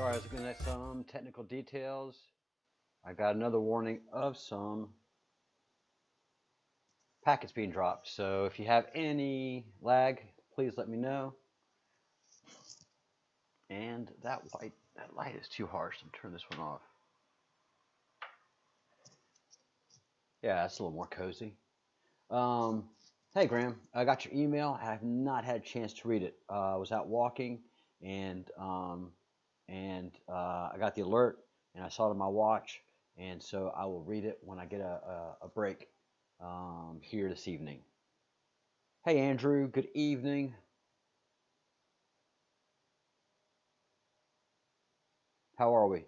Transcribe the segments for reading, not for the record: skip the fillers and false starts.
Sorry, I was looking at some technical details. I got another warning of some packets being dropped. So if you have any lag, please let me know. And that light is too harsh. I'm turn this one off. Yeah, that's a little more cozy. Hey Graham, I got your email. I have not had a chance to read it. I was out walking, and I got the alert, and I saw it on my watch, and so I will read it when I get a break here this evening. Hey Andrew, good evening. How are we?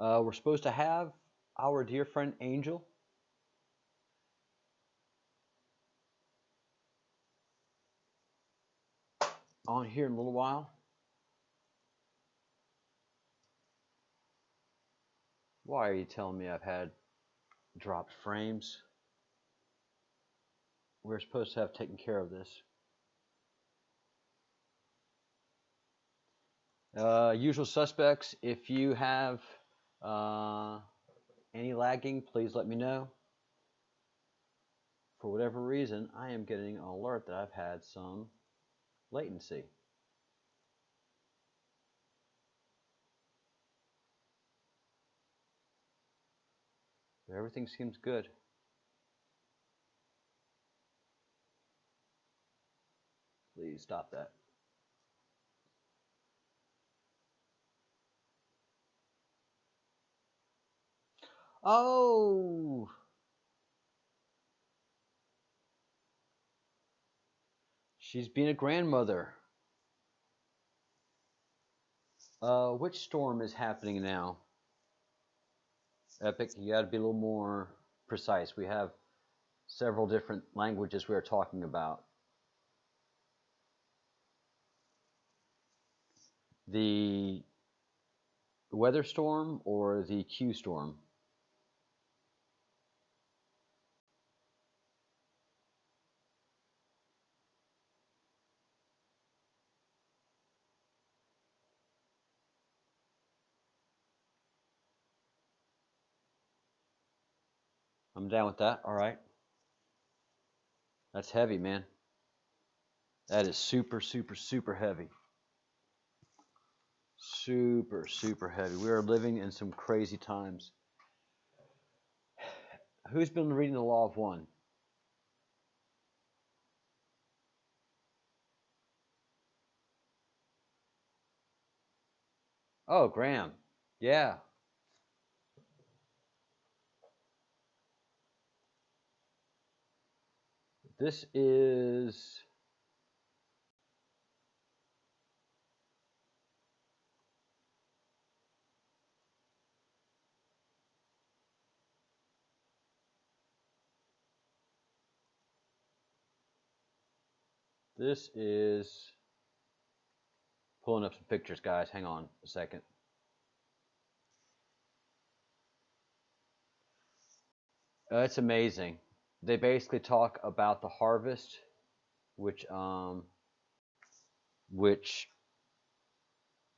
We're supposed to have our dear friend Angel on here in a little while. Why are you telling me I've had dropped frames? We're supposed to have taken care of this. Usual suspects, if you have any lagging, please let me know. For whatever reason, I am getting an alert that I've had some latency. But everything seems good. Please stop that. Oh! She's being a grandmother. Which storm is happening now? Epic, you gotta be a little more precise. We have several different languages we are talking about. The weather storm or the Q storm? I'm down with that. All right. That's heavy, man. That is super, super, super heavy. Super, super heavy. We are living in some crazy times. Who's been reading The Law of One? Oh, Graham. Yeah. This is pulling up some pictures, guys. Hang on a second. It's amazing. They basically talk about the harvest, which which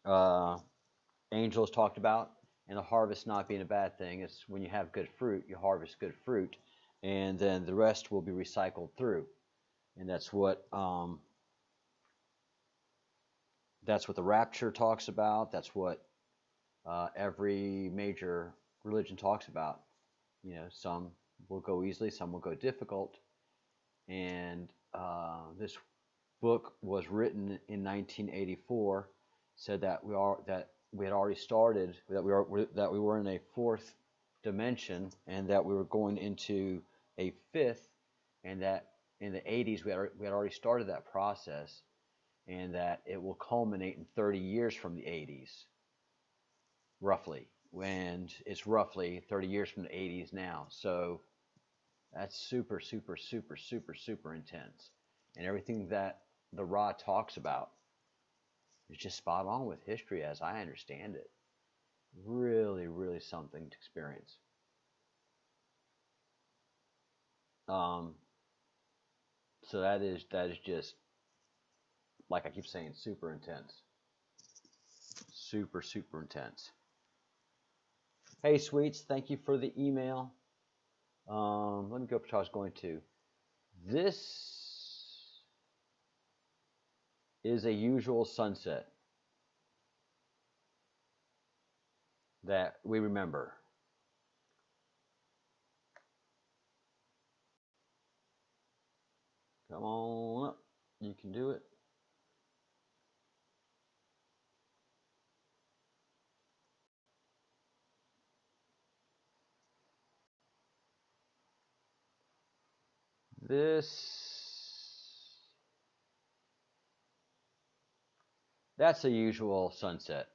uh, Angels talked about, and the harvest not being a bad thing. It's when you have good fruit, you harvest good fruit, and then the rest will be recycled through, and that's what the rapture talks about. That's what every major religion talks about. You know, some will go easily, some will go difficult, and this book was written in 1984. Said that we had already started, that we were in a fourth dimension, and that we were going into a fifth, and that in the 80s we had already started that process, and that it will culminate in 30 years from the 80s, roughly. And it's roughly 30 years from the 80s now. So that's super, super, super, super, super intense. And everything that the Ra talks about is just spot on with history as I understand it. Really, really something to experience. So that is just like I keep saying, super intense. Super, super intense. Hey, Sweets, thank you for the email. Let me go up to what I was going to. This is a usual sunset that we remember. Come on up. You can do it. That's a usual sunset.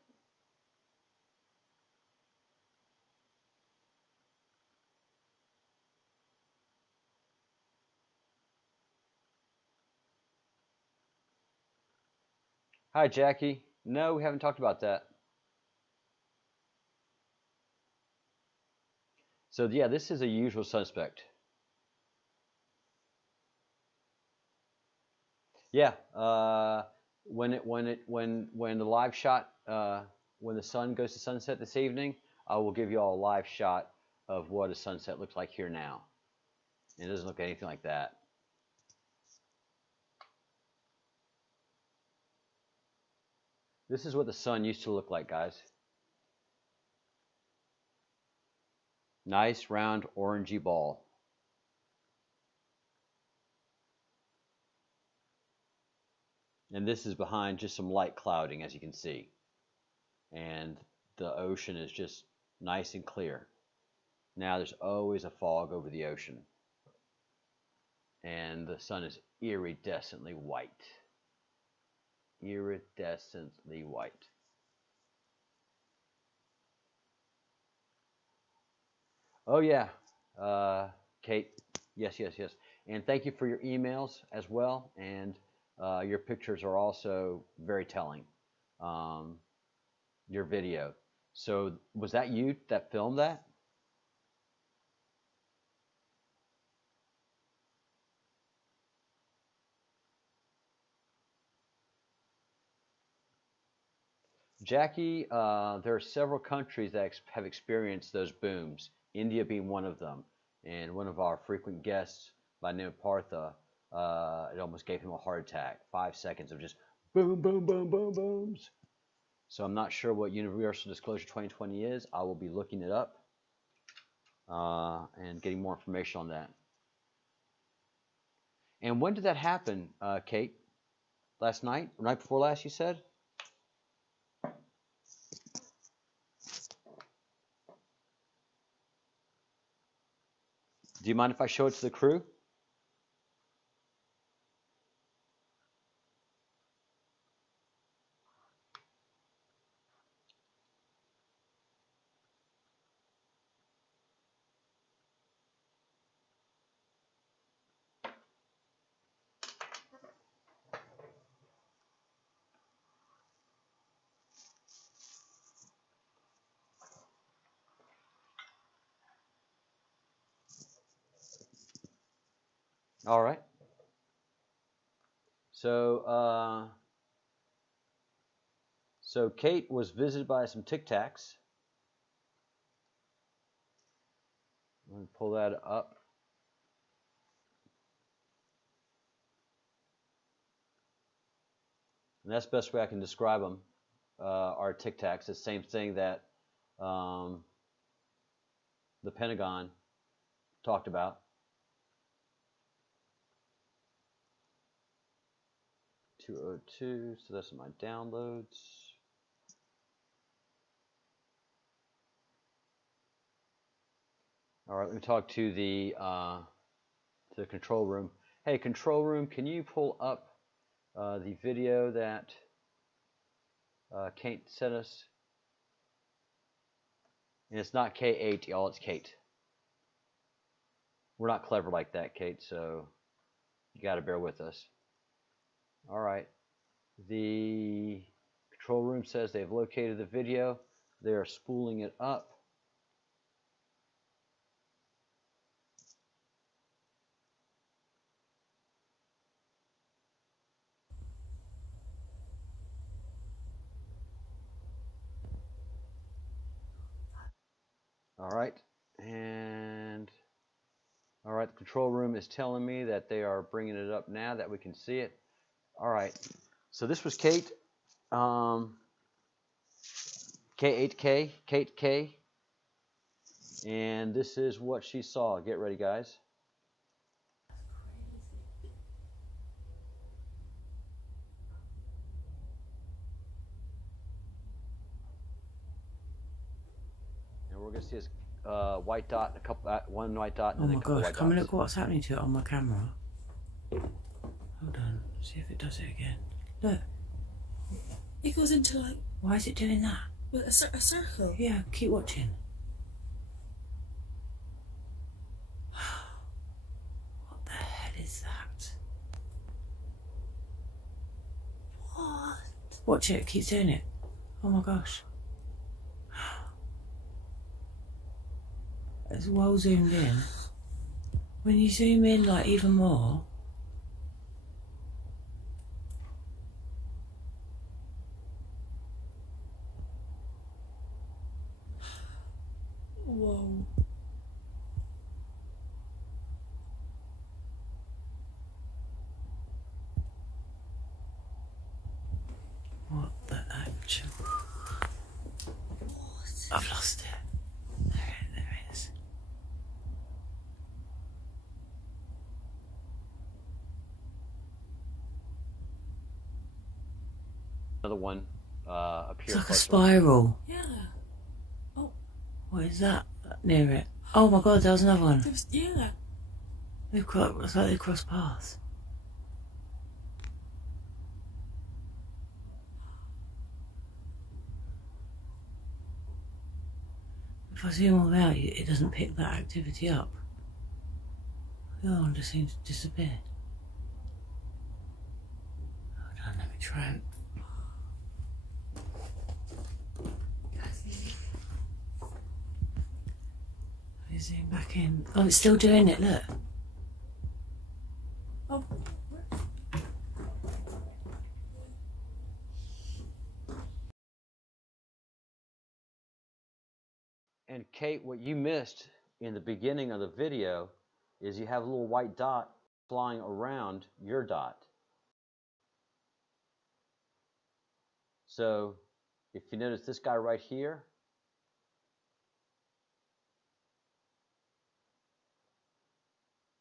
Hi, Jackie. No, we haven't talked about that. So yeah, this is a usual suspect. Yeah, when the live shot, when the sun goes to sunset this evening, I will give you all a live shot of what a sunset looks like here now. It doesn't look anything like that. This is what the sun used to look like, guys. Nice round orangey ball. And this is behind just some light clouding, as you can see. And the ocean is just nice and clear. Now there's always a fog over the ocean. And the sun is iridescently white. Iridescently white. Oh yeah, Kate. Yes, yes, yes. And thank you for your emails as well. And your pictures are also very telling. Your video. So was that you that filmed that? Jackie, there are several countries that have experienced those booms, India being one of them. And one of our frequent guests by name of Partha, it almost gave him a heart attack. 5 seconds of just boom, boom, boom, boom, booms. So I'm not sure what Universal Disclosure 2020 is. I will be looking it up and getting more information on that. And when did that happen, Kate? Last night? Night before last, you said? Do you mind if I show it to the crew? All right. So, so Kate was visited by some Tic Tacs. Let me pull that up. And that's the best way I can describe them. Are Tic Tacs, the same thing that the Pentagon talked about. 202, so that's my downloads. All right, let me talk to the control room. Hey, control room, can you pull up the video that Kate sent us? And it's not K8, y'all, it's Kate. We're not clever like that, Kate, so you got to bear with us. All right. The control room says they've located the video. They're spooling it up. All right, and all right, the control room is telling me that they are bringing it up now that we can see it. All right, so this was Kate, K8K, Kate K, and this is what she saw. Get ready, guys. And we're gonna see this white dot, a couple, one white dot, and oh then my a couple gosh, white come and dots. look what's happening to it on my camera. Hold on, see if it does it again. Look. It goes into like... Why is it doing that? With a circle? Yeah, keep watching. What the hell is that? What? Watch it, keep doing it. Oh my gosh. It's well zoomed in. When you zoom in like even more, Whoa. what the actual... What? I've lost it. There it is. Another one up It's here. like a spiral. Yeah. Oh. What is that near it? Oh my god, there was another one. There was, yeah. It's like they crossed paths. If I zoom all out, it doesn't pick that activity up. The other one just seems to disappear. Hold on, let me try it. Let me zoom back in. Oh, it's still doing it, look. Oh. And Kate, what you missed in the beginning of the video is you have a little white dot flying around your dot. So if you notice this guy right here,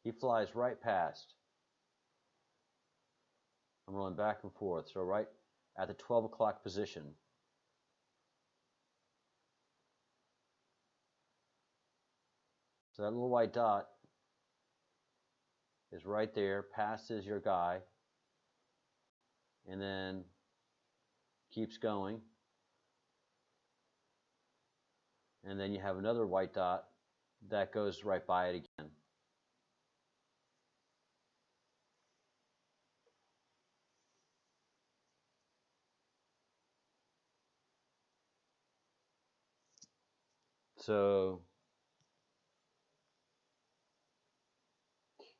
he flies right past. I'm rolling back and forth, so right at the 12 o'clock position. So that little white dot is right there, passes your guy, and then keeps going. And then you have another white dot that goes right by it again. So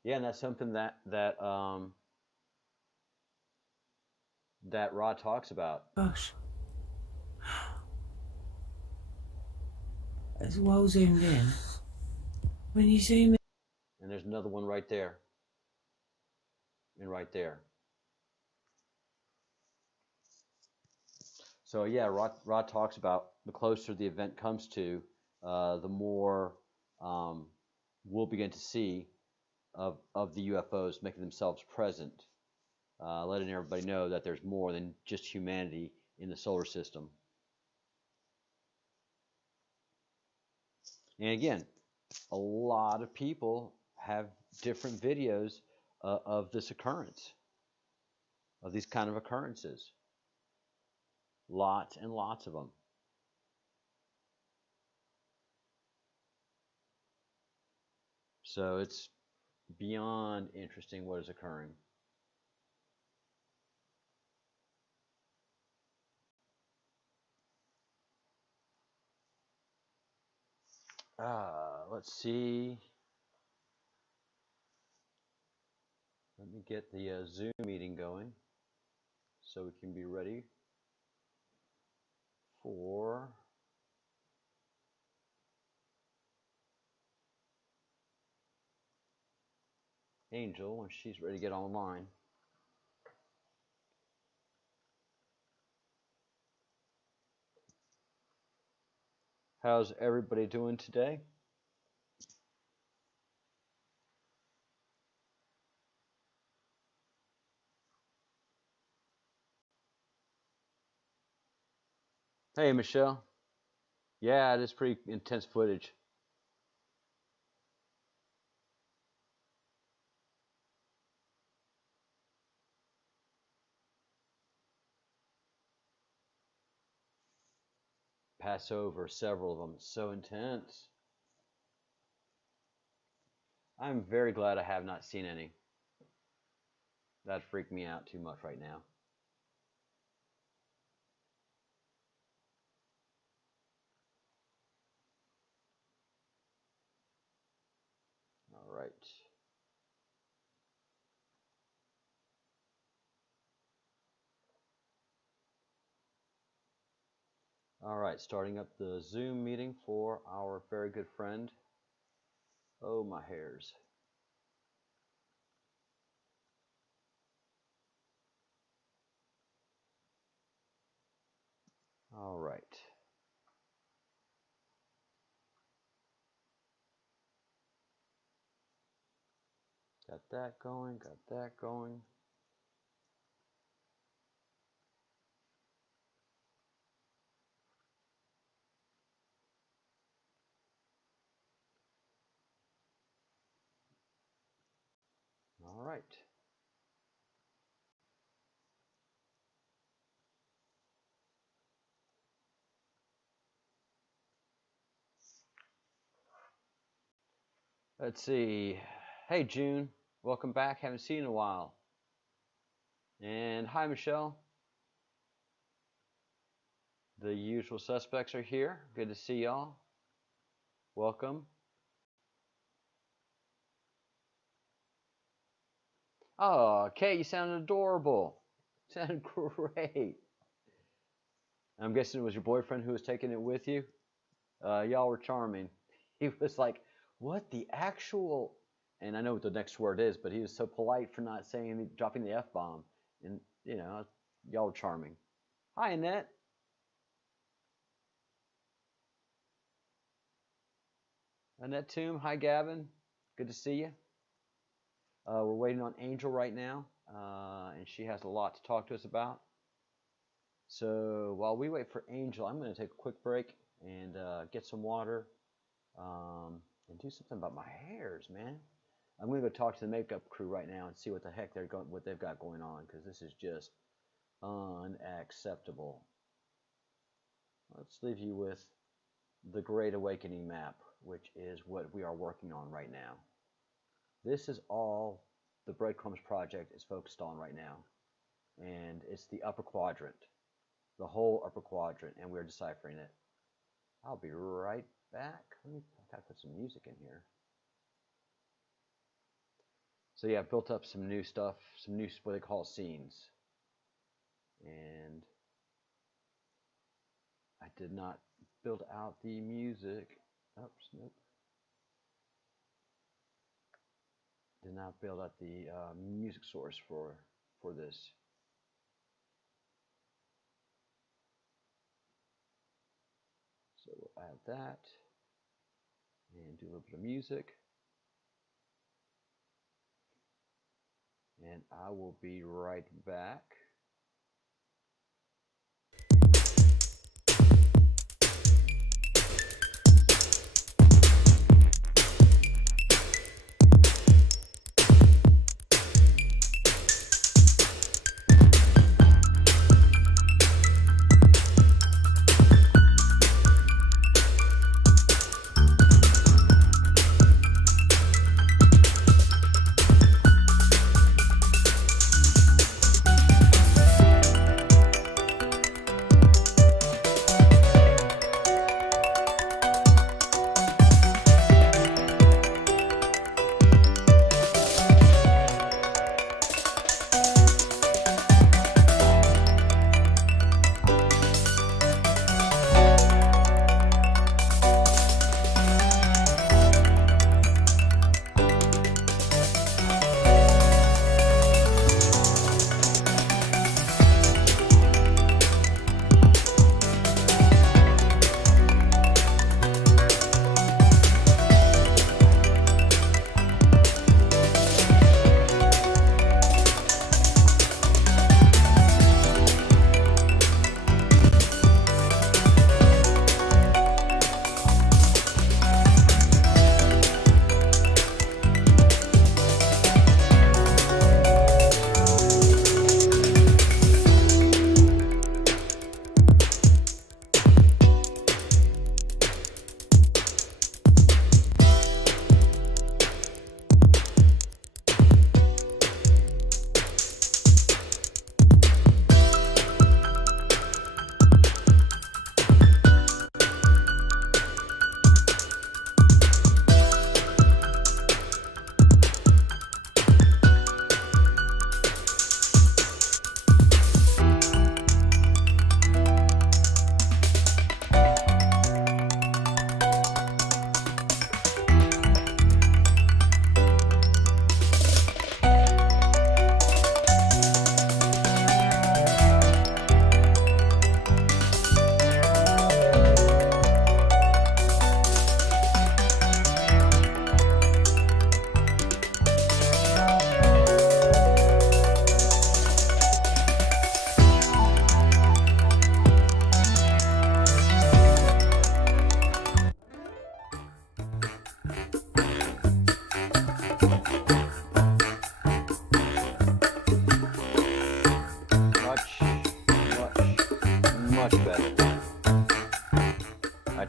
yeah, and that's something that Rod talks about. Gosh. It's well zoomed in. When you zoom in... And there's another one right there. And right there. So yeah, Rod talks about the closer the event comes to, the more we'll begin to see of the UFOs making themselves present, letting everybody know that there's more than just humanity in the solar system. And again, a lot of people have different videos of this occurrence, of these kind of occurrences. Lots and lots of them. So it's beyond interesting what is occurring. Let's see. Let me get the Zoom meeting going so we can be ready for Angel when she's ready to get online. How's everybody doing today? Hey, Michelle. Yeah, it is pretty intense footage. Passover, several of them. So intense. I'm very glad I have not seen any. That freaked me out too much right now. All right. All right, starting up the Zoom meeting for our very good friend. Oh, my hairs. All right. Got that going, got that going. All right. Let's see. Hey, June. Welcome back. Haven't seen you in a while. And hi, Michelle. The usual suspects are here. Good to see y'all. Welcome. Oh, Kate, you sound adorable. You sound great. I'm guessing it was your boyfriend who was taking it with you. Y'all were charming. He was like, what the actual... And I know what the next word is, but he was so polite for not saying, dropping the F-bomb. And, you know, y'all were charming. Hi, Annette. Annette Toom. Hi, Gavin. Good to see you. We're waiting on Angel right now, and she has a lot to talk to us about. So while we wait for Angel, I'm going to take a quick break and get some water and do something about my hairs, man. I'm going to go talk to the makeup crew right now and see what the heck what they've got going on, because this is just unacceptable. Let's leave you with the Great Awakening map, which is what we are working on right now. This is all the Breadcrumbs project is focused on right now, and it's the upper quadrant, the whole upper quadrant, and we're deciphering it. I'll be right back. I gotta put some music in here. So yeah, I've built up some new stuff, some new what they call scenes, and I did not build out the music. Oops, nope. Did not build out the music source for this. So we'll add that and do a little bit of music. And I will be right back.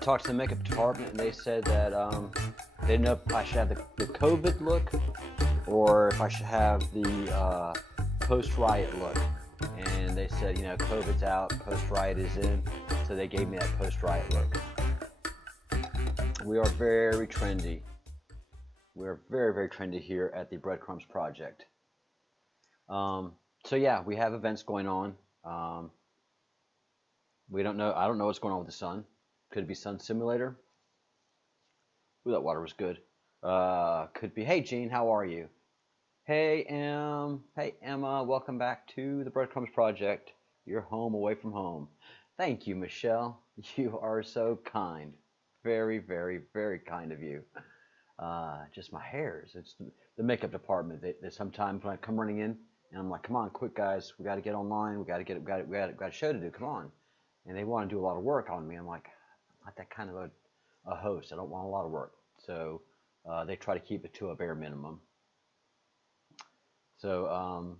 talked to the makeup department, and they said that they didn't know if I should have the COVID look or if I should have the post-riot look. And they said, you know, COVID's out, post-riot is in, so they gave me that post-riot look. We are very trendy. We are very, very trendy here at the Breadcrumbs Project. So yeah, we have events going on. We don't know. I don't know what's going on with the sun. Could it be Sun Simulator? Ooh, that water was good. Could be. Hey, Gene, how are you? Hey, Hey, Emma. Welcome back to the Breadcrumbs Project. Your home away from home. Thank you, Michelle. You are so kind. Very, very, very kind of you. Just my hairs. It's the makeup department. They sometimes when I come running in, and I'm like, come on, quick, guys. We got to get online. We got a show to do. Come on. And they want to do a lot of work on me. I'm like, I'm not that kind of a host. I don't want a lot of work. So they try to keep it to a bare minimum. So,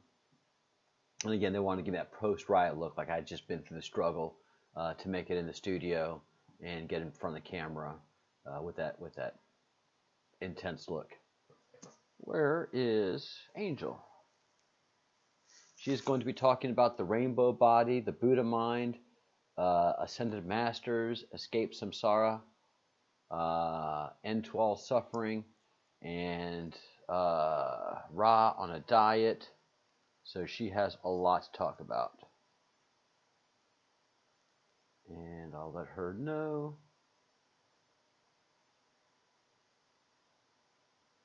and again, they want to give me that post-riot look, like I'd just been through the struggle to make it in the studio and get in front of the camera with that intense look. Where is Angel? She's going to be talking about the rainbow body, the Buddha mind, ascended masters, escape samsara, end to all suffering, and Ra on a diet. So she has a lot to talk about. And I'll let her know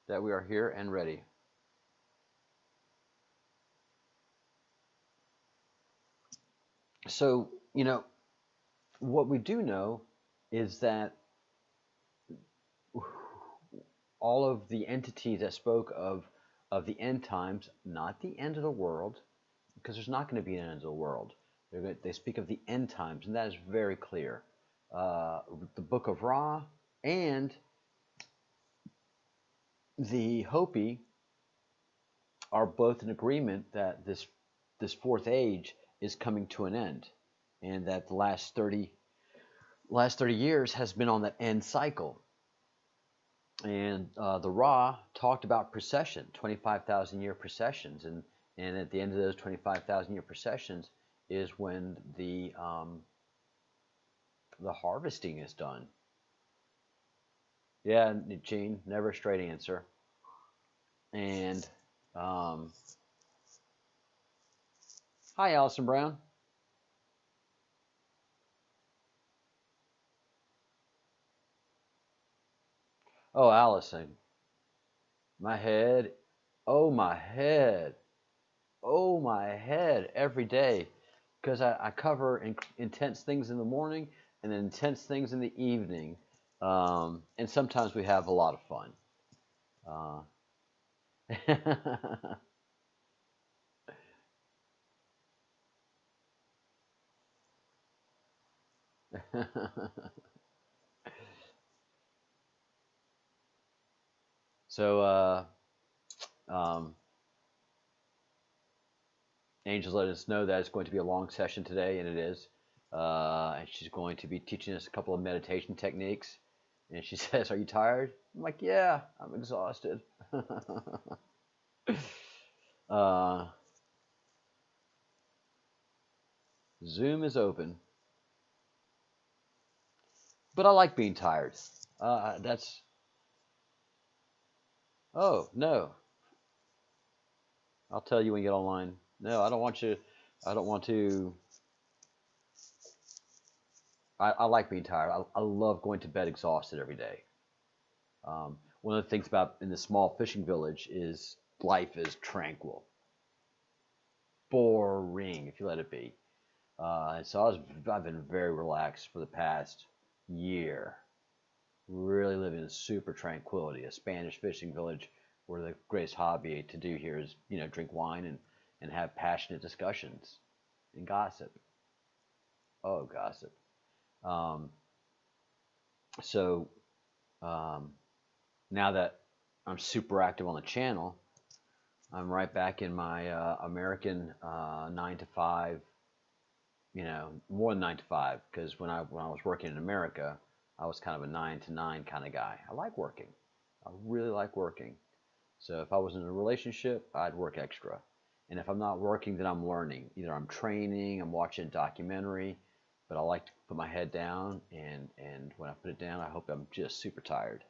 that we are here and ready. So, you know, what we do know is that all of the entities that spoke of the end times, not the end of the world, because there's not going to be an end of the world. They speak of the end times, and that is very clear. The Book of Ra and the Hopi are both in agreement that this fourth age is coming to an end, and that the last 30 years has been on that end cycle. And the Ra talked about precession, 25,000 year precessions, and at the end of those 25,000 year precessions is when the harvesting is done. Yeah, Gene, never a straight answer. And hi, Allison Brown. Oh, Allison, my head, oh my head, oh my head every day, because I cover intense things in the morning and then intense things in the evening, and sometimes we have a lot of fun. So, Angel let us know that it's going to be a long session today, and it is. And she's going to be teaching us a couple of meditation techniques. And she says, "Are you tired?" I'm like, "Yeah, I'm exhausted." Zoom is open. But I like being tired. That's... Oh, no. I'll tell you when you get online. No, I don't want you... I don't want to... I like being tired. I love going to bed exhausted every day. One of the things about in the small fishing village is life is tranquil. Boring, if you let it be. And so I've been very relaxed for the past year. Really living in super tranquility. A Spanish fishing village where the greatest hobby to do here is, you know, drink wine and have passionate discussions and gossip. Oh, gossip. So now that I'm super active on the channel, I'm right back in my American 9 to 5, you know, more than 9 to 5, because when I was working in America, I was kind of a 9 to 9 kind of guy. I like working. I really like working. So if I was in a relationship, I'd work extra. And if I'm not working, then I'm learning. Either I'm training, I'm watching a documentary, but I like to put my head down, and when I put it down, I hope I'm just super tired.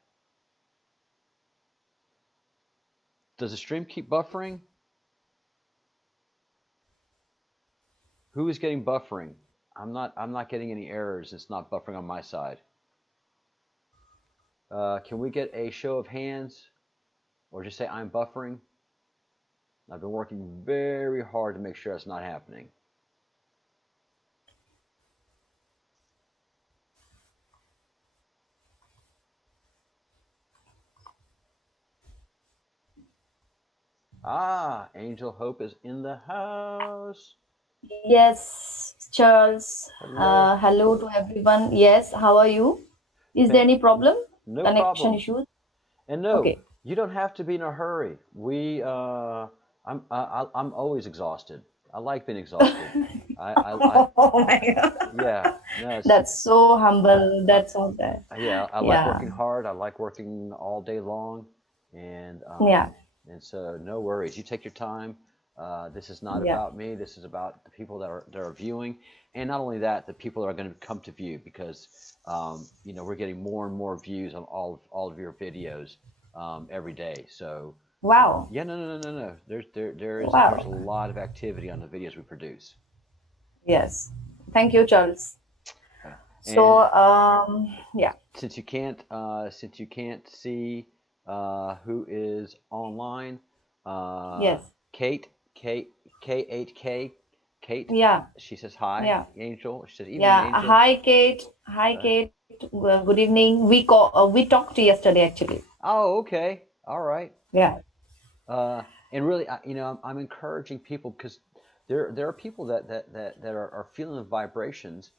Does the stream keep buffering? Who is getting buffering? I'm not getting any errors. It's not buffering on my side. Can we get a show of hands, or just say I'm buffering? I've been working very hard to make sure that's not happening. Ah, Angel Hope is in the house. Yes, Charles. Hello. Hello to everyone. Yes, how are you? Is there any problem? No Connection problem. issues? And no, Okay. you don't have to be in a hurry. I'm always exhausted. I like being exhausted. Oh my God. Yeah, no, That's so humble. I, That's so that. yeah, I like Yeah. working hard. I like working all day long, and Yeah. so no worries. You take your time. This is not Yeah. about me. This is about the people that are viewing, and not only that, the people that are going to come to view because we're getting more and more views on all of your videos every day. So Wow. yeah, no. There's a Wow. lot of activity on the videos we produce. Yes. Thank you, Charles. And So, yeah. since you can't see who is online, Yes. Kate K8K Kate, Yeah. she says hi, Yeah. Angel. She says evening, Yeah. Angel. Hi, Kate. Hi, Kate. Good evening. We talked yesterday, actually. Oh, okay, all right. Yeah. And really, I'm encouraging people because there are people that are feeling the vibrations,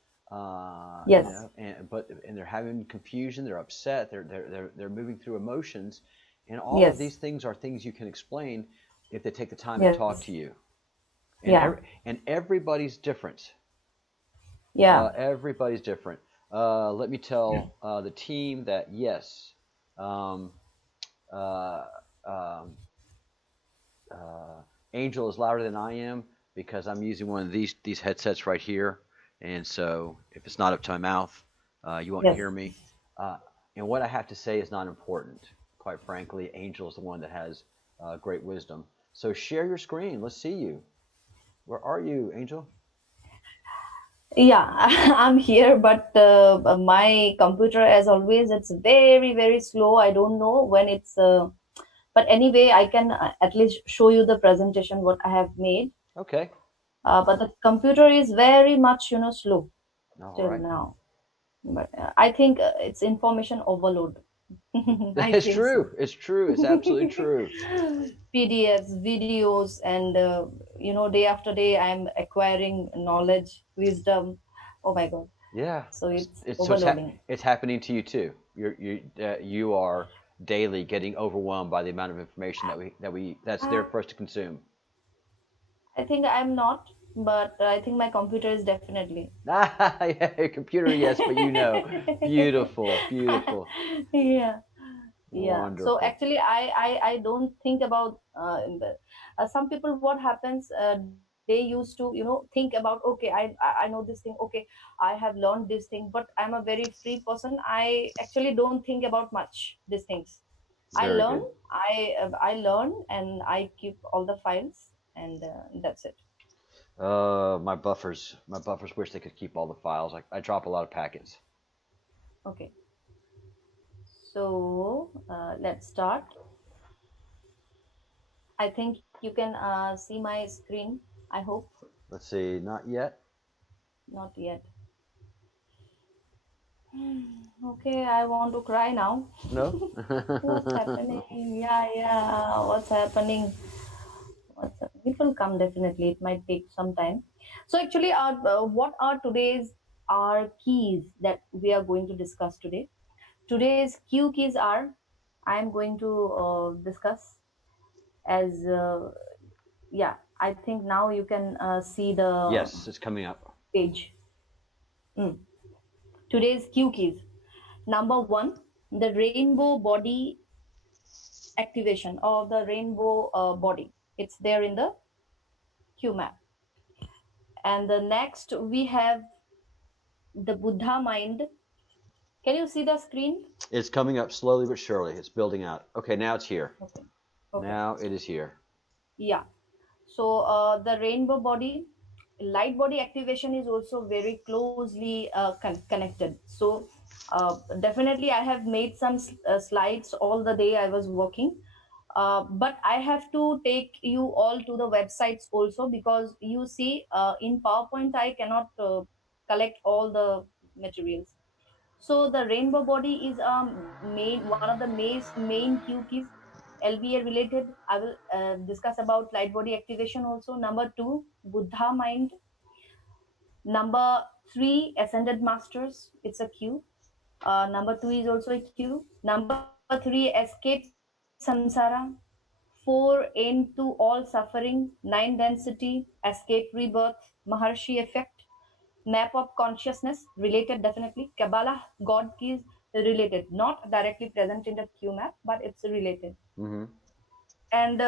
Yes. and they're having confusion, they're upset, they're moving through emotions, and all of Yes. these things are things you can explain if they take the time to Yes. talk to you. Yeah. And everybody's different. Yeah. Everybody's different. Let me tell the team that yes, um, uh, um, Angel is louder than I am because I'm using one of these headsets right here, and so if it's not up to my mouth, you won't Yes. hear me. Uh, and what I have to say is not important. Quite frankly, Angel is the one that has great wisdom. So share your screen. Let's see you. Where are you, Angel? Yeah, I'm here, but my computer, as always, it's very, very slow. I don't know when but anyway, I can at least show you the presentation what I have made. Okay. But the computer is very much, slow All till right. now. But I think it's information overload. I It's think so. true. It's true. It's absolutely true. PDFs, videos, and day after day, I'm acquiring knowledge, wisdom. Oh my God. Yeah. So it's It's overloading. it's happening to you too. You are daily getting overwhelmed by the amount of information that's there for us to consume. I think I'm not, but I think my computer is definitely. Yeah, computer, yes, but beautiful, beautiful, Yeah, yeah. So wonderful. actually, I don't think about some people. What happens? They used to, think about, okay, I know this thing. Okay, I have learned this thing, but I'm a very free person. I actually don't think about much these things. I Very learn, good. I learn, and I keep all the files, and that's it. My buffers wish they could keep all the files. I drop a lot of packets. Okay. So let's start. I think you can see my screen. I hope Let's see, not yet. not yet. Okay, I want to cry now. No. What's happening? Yeah. What's happening? It will come definitely. It might take some time. So actually, what are today's our keys that we are going to discuss today? Today's Q keys are I am going to discuss as yeah. I think now you can see the Yes, it's coming up. page. Mm. Today's Q keys. Number one, the rainbow body activation or the rainbow body. It's there in the Q map. And the next we have the Buddha mind. Can you see the screen? It's coming up slowly but surely. It's building out. Okay, now it's here. Okay. Okay. Now it is here. Yeah. So the rainbow body, light body activation is also very closely connected. So definitely I have made some slides all the day I was working. But I have to take you all to the websites also, because you see in PowerPoint I cannot collect all the materials. So the rainbow body is one of the main cue keys LBA related. I will discuss about light body activation also. Number two, Buddha mind. Number three, ascended masters. It's a cue. Number two is also a cue. Number three, escape samsara. Four, end to all suffering. Nine, density. Escape rebirth. Maharshi effect. Map of consciousness, related definitely. Kabbalah, God keys, related. Not directly present in the Q map, but it's related. Mm-hmm. And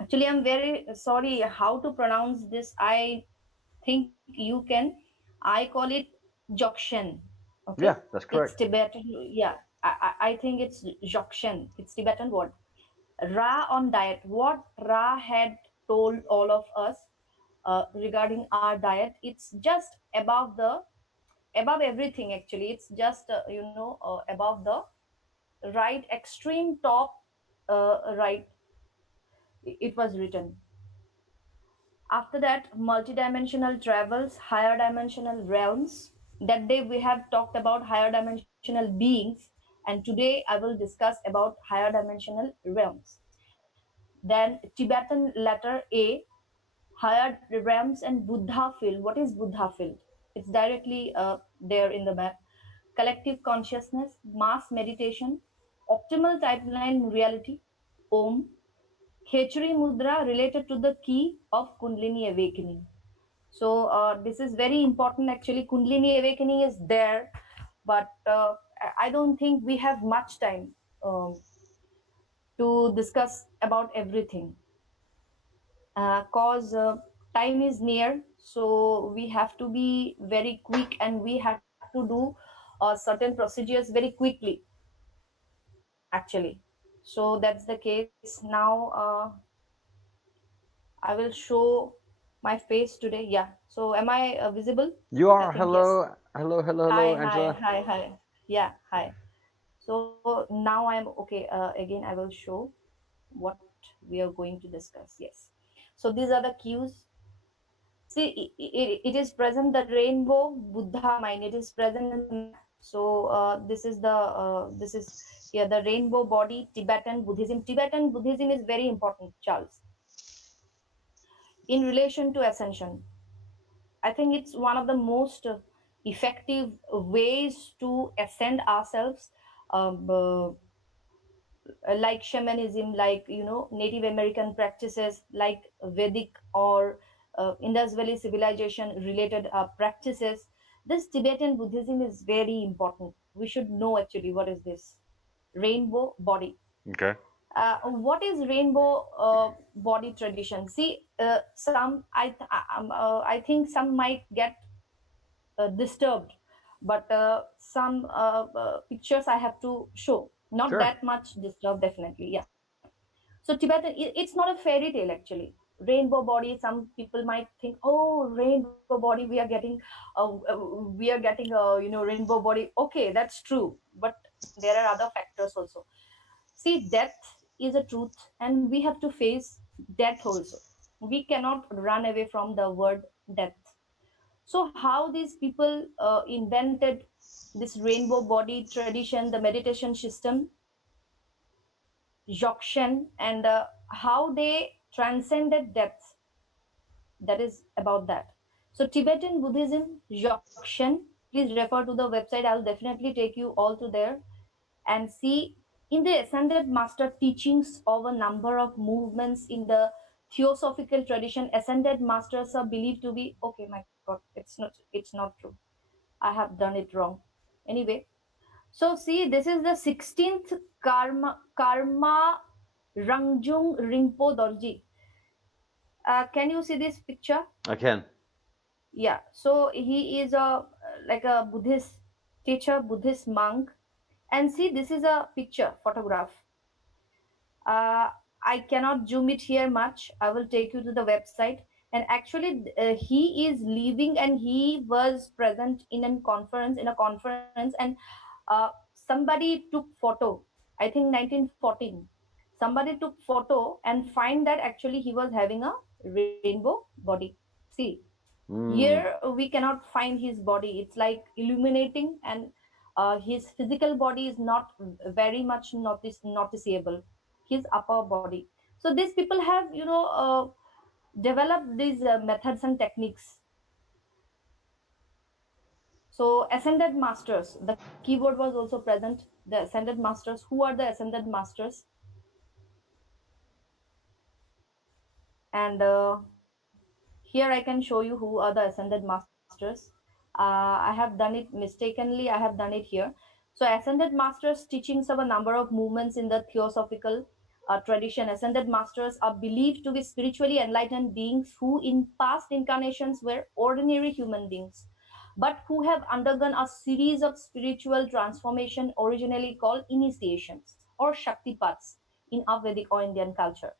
actually, I'm very sorry how to pronounce this. I think you can. I call it Jokshan. Okay. Yeah, that's It's correct. Tibetan. Yeah. I think it's Jokshan. It's Tibetan word. Ra on diet. What Ra had told all of us regarding our diet, it's just above everything actually. It's just above the right extreme top right. It was written. After that, multidimensional travels, higher dimensional realms. That day we have talked about higher dimensional beings, and today I will discuss about higher dimensional realms. Then Tibetan letter A, higher realms and Buddha field. What is Buddha field? It's directly there in the map. Collective consciousness, mass meditation, optimal timeline reality, Om, Khechari Mudra related to the key of Kundalini awakening. So this is very important actually. Kundalini awakening is there, but I don't think we have much time to discuss about everything. Cause time is near, so we have to be very quick and we have to do certain procedures very quickly actually. So that's the case now. I will show my face today. Yeah, so am I visible? You I are. think yes. Hello, Angela. Hi. Yeah, hi. So now I'm okay. Again I will show what we are going to discuss. Yes, so these are the cues. See, it is present the rainbow Buddha mind. It is present in the map. So this is here the rainbow body, Tibetan Buddhism. Tibetan Buddhism is very important, Charles. In relation to ascension, I think it's one of the most effective ways to ascend ourselves. Like shamanism, like Native American practices, like Vedic or Indus Valley civilization related practices. This Tibetan Buddhism is very important. We should know actually what is this rainbow body. Okay. What is rainbow body tradition? See, I think some might get disturbed, but some pictures I have to show. Not Sure. that much disturbed, definitely. Yeah. So Tibetan, it's not a fairy tale actually. Rainbow body. Some people might think, oh, rainbow body. We are getting rainbow body. Okay, that's true, but there are other factors also. See, death is a truth, and we have to face death also. We cannot run away from the word death. So how these people invented this rainbow body tradition, the meditation system, Jokshan, and how they transcended death. That is about that. So Tibetan Buddhism, Jokshan, please refer to the website. I'll definitely take you all to there and see in the ascended master teachings of a number of movements in the theosophical tradition. Ascended masters are believed to be, okay, my god, it's not true. I have done it wrong. Anyway, So see, this is the 16th Karma Rangjung Rinpo Dorji. Can you see this picture? I can. Yeah. So he is a like a Buddhist teacher, Buddhist monk. And see, this is a picture, photograph. Uh, I cannot zoom it here much. I will take you to the website. And actually, he is leaving, and he was present in a conference, and uh, somebody took photo. I think 1914. Somebody took photo and find that actually he was having a rainbow body. See, Mm. here we cannot find his body. It's like illuminating, and his physical body is not very much noticeable. His upper body. So these people have, developed these methods and techniques. So ascended masters, the keyword was also present. The ascended masters. Who are the ascended masters? And here I can show you who are the ascended masters. I have done it mistakenly. I have done it here. So ascended masters teachings of a number of movements in the theosophical tradition. Ascended masters are believed to be spiritually enlightened beings who in past incarnations were ordinary human beings, but who have undergone a series of spiritual transformation originally called initiations or Shaktipats in our Vedic or Indian culture.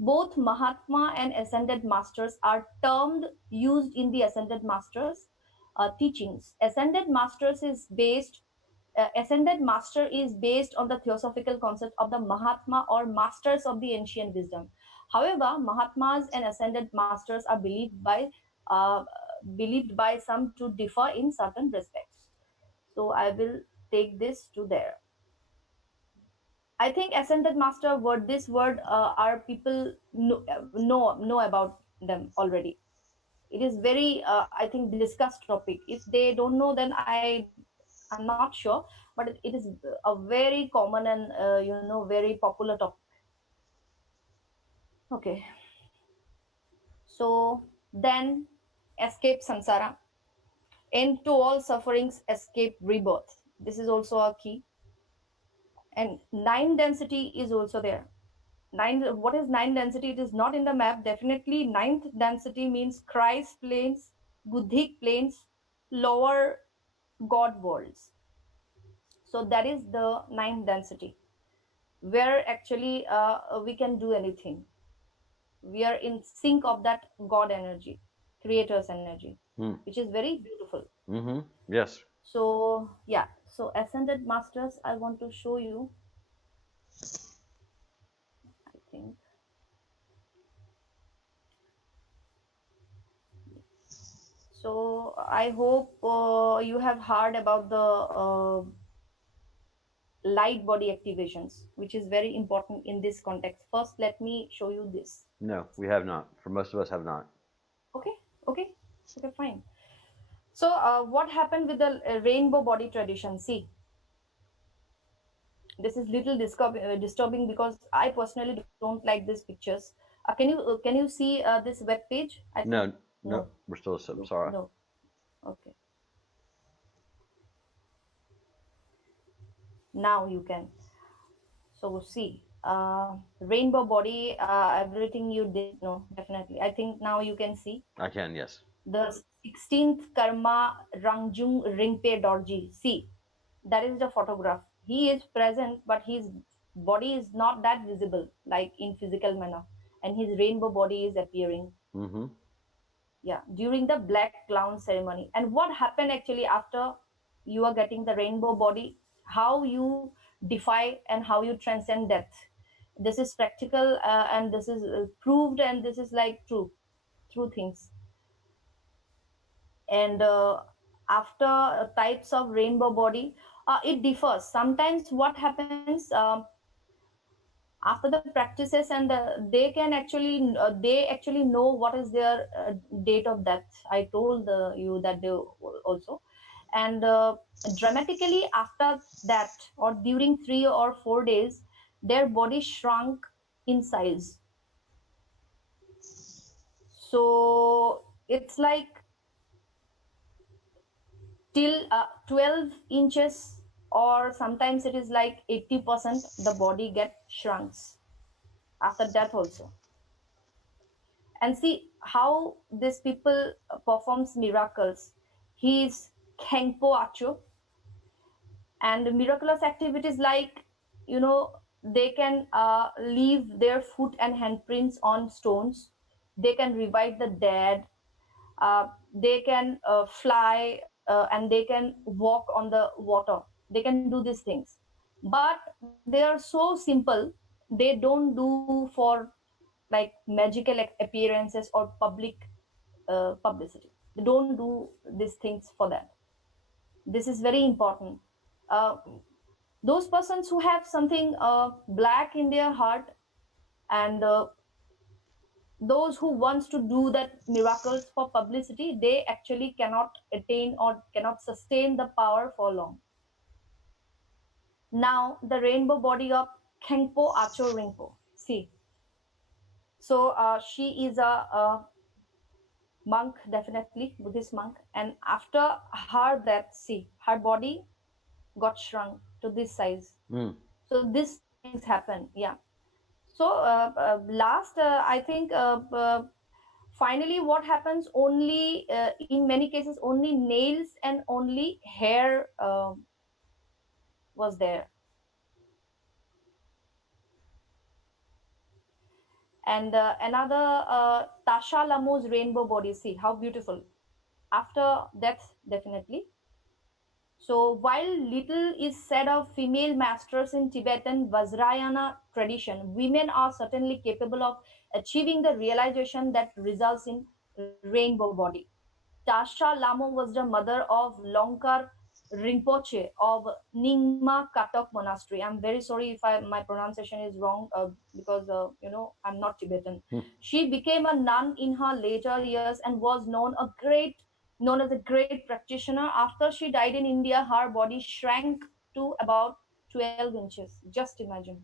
Both Mahatma and Ascended Masters are termed used in the Ascended Masters teachings. Ascended Master is based on the theosophical concept of the Mahatma or Masters of the ancient wisdom. However, Mahatmas and Ascended Masters are uh, believed by some to differ in certain respects. So I will take this to there. I think ascended master word. This word are people know about them already. It is very I think discussed topic. If they don't know, then I'm not sure, but it is a very common and very popular topic. Okay, so then escape samsara, end to all sufferings, escape rebirth. This is also a key, and nine density is also there. What is nine density? It is not in the map. Definitely ninth density means Christ planes, Buddhic planes, lower god worlds. So that is the ninth density, where actually we can do anything. We are in sync of that god energy, creator's energy, Mm. which is very beautiful. Mm-hmm. Yes. So yeah, so ascended masters, I want to show you. I think so. I hope you have heard about the light body activations, which is very important in this context. First, let me show you this. No, we have not. For most of us, have not. Okay, okay, okay, fine. So, what happened with the rainbow body tradition? See, this is little disturbing because I personally don't like these pictures. Can you see this web page? I think No, no, no. We're still a samsara. no. Okay, now you can. So see, rainbow body, everything you did know definitely. I think now you can see I can. Yes. the 16th Karma Rangjung Ringpe Dorji. See, that is the photograph. He is present, but his body is not that visible, like in physical manner, and his rainbow body is appearing. Mm-hmm. Yeah, during the black clown ceremony. And what happened actually after you are getting the rainbow body? How you defy and how you transcend death. This is practical, and this is proved, and this is like true things. And after types of rainbow body, it differs. Sometimes what happens, after the practices, and they actually know what is their date of death. I told you that they also. And dramatically after that, or during 3 or 4 days, their body shrunk in size. So it's like till 12 inches or sometimes it is like 80% the body get shrunks after death also. And see how this people performs miracles. He is Khenpo Acho, and miraculous activities like, you know, they can leave their foot and handprints on stones, they can revive the dead, they can fly, and they can walk on the water, they can do these things. But they are so simple, they don't do for like magical appearances or public publicity. They don't do these things for that. This is very important. uh, those persons who have something black in their heart, and those who wants to do that miracles for publicity, they actually cannot attain or cannot sustain the power for long. Now the rainbow body of Khenpo Acho Ringpo, see. So she is a monk, definitely Buddhist monk, and after her death, see, her body got shrunk to this size. Mm. So these things happen, yeah. So last I think finally what happens, only in many cases only nails and only hair was there. And another Tasha Lamo's rainbow body, see how beautiful after death, definitely. So while little is said of female masters in Tibetan Vajrayana tradition, women are certainly capable of achieving the realization that results in rainbow body. Tasha Lamo was the mother of Longkar Rinpoche of Nyingma Katok Monastery. I'm very sorry if my pronunciation is wrong, because I'm not Tibetan. Hmm. She became a nun in her later years and was known as a great practitioner. After she died in India, her body shrank to about 12 inches. Just imagine.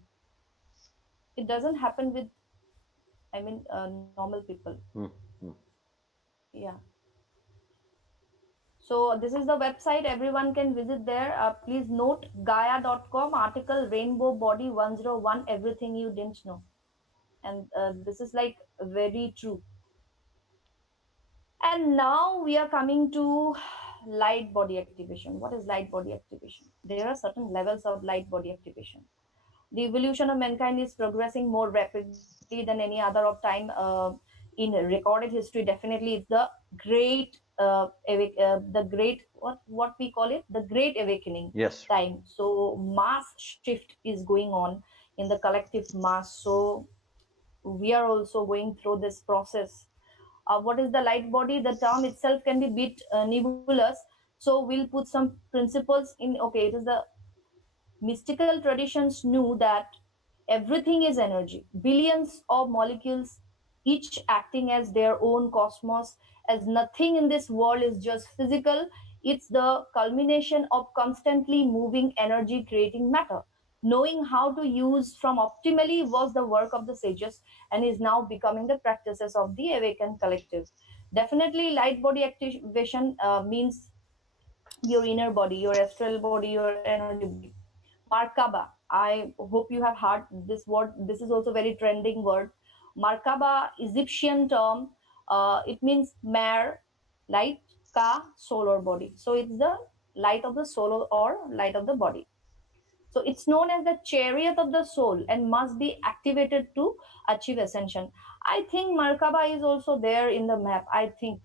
It doesn't happen with, normal people. Mm. Mm. Yeah. So this is the website. Everyone can visit there. Please note Gaia.com article Rainbow Body 101, everything you didn't know. And this is like very true. And now we are coming to light body activation. What is light body activation? There are certain levels of light body activation. The evolution of mankind is progressing more rapidly than any other of time in recorded history. Definitely, it's the great, the great, what we call it, the great awakening Yes. time. So mass shift is going on in the collective mass. So we are also going through this process. What is the light body? The term itself can be a bit nebulous. So we'll put some principles in. Okay, it is the mystical traditions knew that everything is energy, billions of molecules, each acting as their own cosmos, as nothing in this world is just physical. It's the culmination of constantly moving energy creating matter. Knowing how to use from optimally was the work of the sages and is now becoming the practices of the awakened collective. Definitely, light body activation means your inner body, your astral body, your energy body. Markaba. I hope you have heard this word. This is also very trending word. Markaba, Egyptian term. It means mare, light, ka, solar body. So it's the light of the soul or light of the body. So it's known as the chariot of the soul and must be activated to achieve ascension. I think Markaba is also there in the map. I think,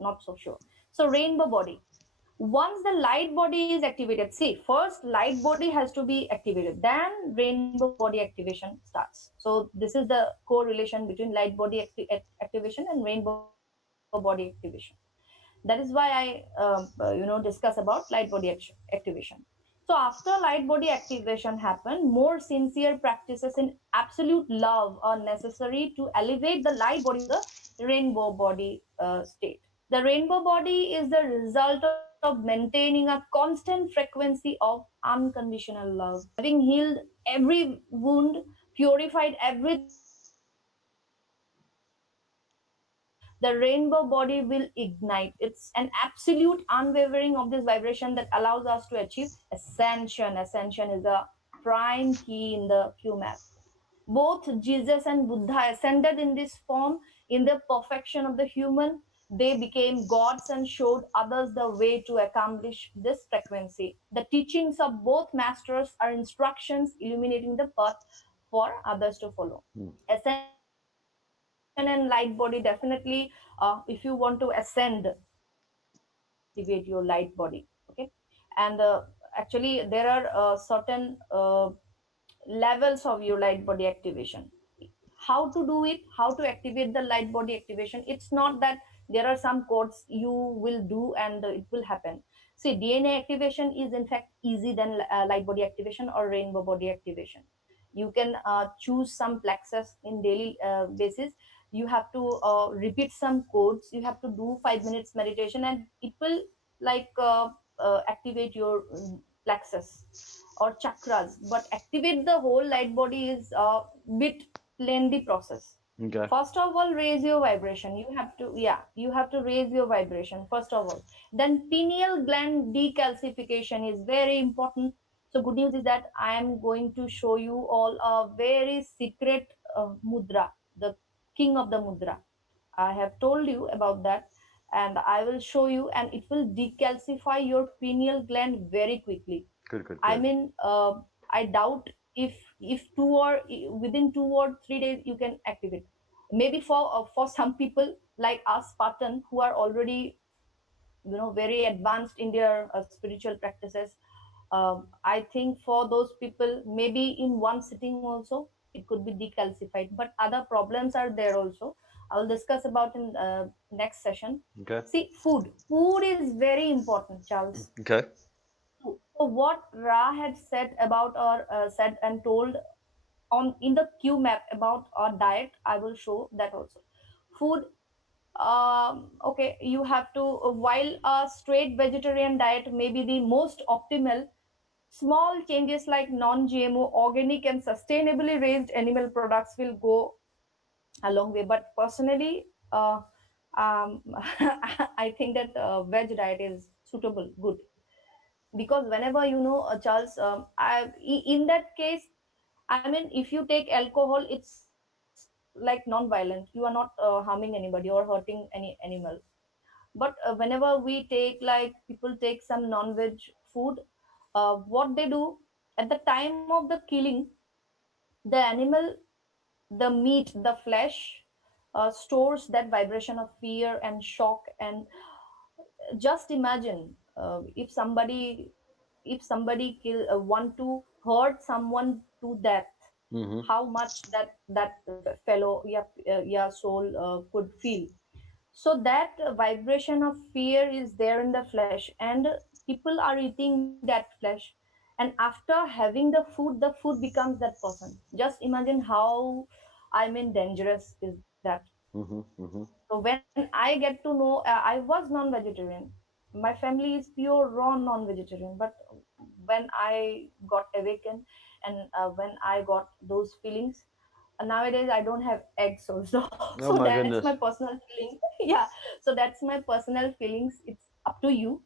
not so sure. So rainbow body. Once the light body is activated, see, first light body has to be activated, then rainbow body activation starts. So this is the correlation between light body activation and rainbow body activation. That is why I discuss about light body activation. So after light body activation happen, more sincere practices in absolute love are necessary to elevate the light body to the rainbow body state. The rainbow body is the result of maintaining a constant frequency of unconditional love. Having healed every wound, purified everything, and restored everything to its original state, the the rainbow body will ignite. It's an absolute unwavering of this vibration that allows us to achieve ascension. Ascension is a prime key in the QMAP. Both Jesus and Buddha ascended in this form in the perfection of the human. They became gods and showed others the way to accomplish this frequency. The teachings of both masters are instructions illuminating the path for others to follow. Hmm. Ascension and light body definitely, if you want to ascend, activate your light body. Okay, and actually there are certain levels of your light body activation. How to do it, how to activate the light body activation? It's not that there are some codes you will do and it will happen. See, DNA activation is in fact easy than light body activation or rainbow body activation. You can choose some plexus in daily basis. You have to repeat some codes. You have to do 5 minutes meditation and it will like activate your plexus or chakras. But activate the whole light body is a bit lengthy process. Okay. First of all, raise your vibration. You have to, yeah, you have to raise your vibration first of all. Then pineal gland decalcification is very important. So good news is that I am going to show you all a very secret mudra, the king of the mudra. I have told you about that, and I will show you, and it will decalcify your pineal gland very quickly. Good, good, I good. mean, I doubt if 2 or within 2 or 3 days you can activate. Maybe for some people like us Spartan who are already very advanced in their spiritual practices. I think for those people, maybe in one sitting also it could be decalcified. But other problems are there also. I will discuss about in next session. Okay. See, food. Food is very important, Charles. Okay. So what Ra had said about or said and told on in the Q map about our diet, I will show that also. Food. Okay, you have to while a straight vegetarian diet may be the most optimal, small changes like non-GMO, organic, and sustainably raised animal products will go a long way. But personally, I think that veg diet is suitable, good, because whenever Charles, in that case, I mean, if you take alcohol, it's like non-violent. You are not harming anybody or hurting any animal. But whenever we take, like people take some non-veg food, what they do at the time of the killing, the animal, the meat, the flesh, stores that vibration of fear and shock. And just imagine if somebody kill want to hurt someone to death, Mm-hmm. how much that fellow, yeah, soul could feel. So that vibration of fear is there in the flesh, and people are eating that flesh, and after having the food becomes that person. Just imagine how, I mean, dangerous is that. Mm-hmm. Mm-hmm. So when I get to know, I was non-vegetarian. My family is pure raw non-vegetarian. But when I got awakened, and when I got those feelings, nowadays I don't have eggs also. Oh So my that's my goodness. personal feeling. Yeah. So that's my personal feelings. It's up to you,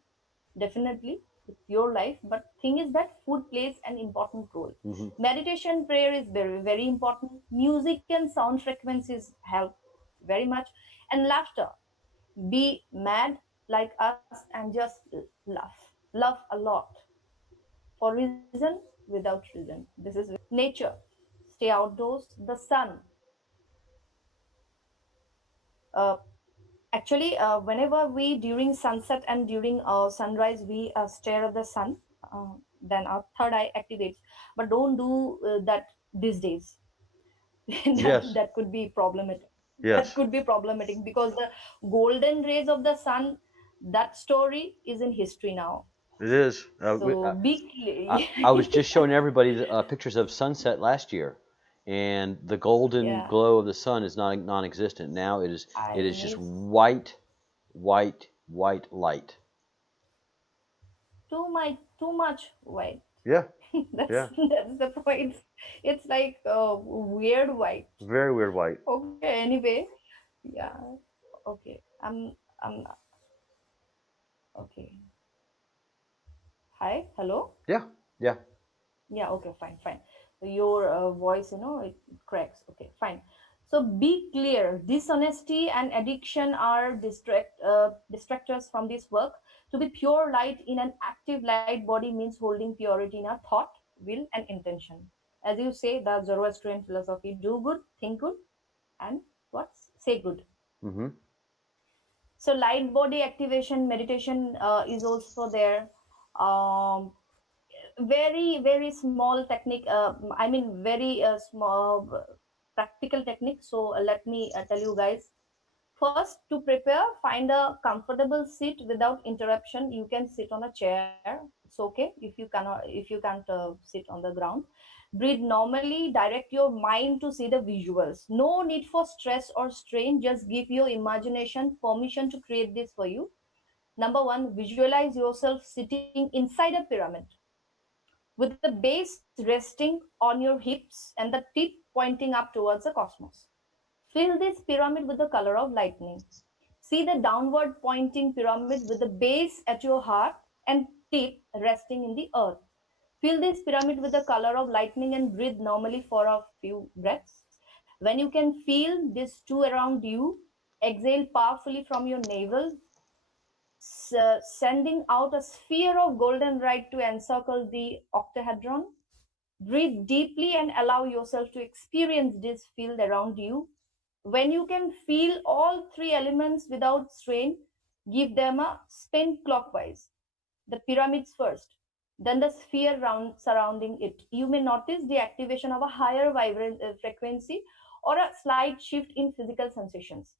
definitely. It's your life. But thing is that food plays an important role. Mm-hmm. Meditation, prayer is very, very important. Music and sound frequencies help very much. And laughter. Be mad like us and just laugh. Laugh a lot. For reason, without reason. This is nature. Stay outdoors. The sun. Uh, Actually, whenever we during sunset and during sunrise we stare at the sun, then our third eye activates. But don't do that these days. that Yes. that could be problematic. That Yes. could be problematic because the golden rays of the sun, that story is in history now. It is. So I was just showing everybody pictures of sunset last year, and the golden yeah, glow of the sun is non-existent. Now it I is just miss white, white, white light. too much white. Yeah. that's Yeah. that's the point. It's like weird white. Very weird white. Okay, anyway, yeah. Okay. I'm okay. Hi. Hello. Yeah, yeah. Yeah, okay, fine, fine. So your voice, it cracks. Okay, fine. So be clear, dishonesty and addiction are distractors from this work. To be pure light in an active light body means holding purity in our thought, will, and intention. As you say, the Zoroastrian philosophy: do good, think good, and what? Say good. Mm-hmm. So light body activation meditation is also there. Um, very small technique, I mean very small practical technique. So let me tell you guys. First, to prepare, find a comfortable seat without interruption. You can sit on a chair, it's okay. If you can't sit on the ground, breathe normally, direct your mind to see the visuals. No need for stress or strain, just give your imagination permission to create this for you. Number one, visualize yourself sitting inside a pyramid with the base resting on your hips and the tip pointing up towards the cosmos. Fill this pyramid with the color of lightning. See the downward pointing pyramid with the base at your heart and tip resting in the earth. Fill this pyramid with the color of lightning and breathe normally for a few breaths. When you can feel these two around you, exhale powerfully from your navel, sending out a sphere of golden light to encircle the octahedron. Breathe deeply and allow yourself to experience this field around you. When you can feel all three elements without strain, give them a spin clockwise. The pyramids first, then the sphere round surrounding it. You may notice the activation of a higher vibrant frequency or a slight shift in physical sensations.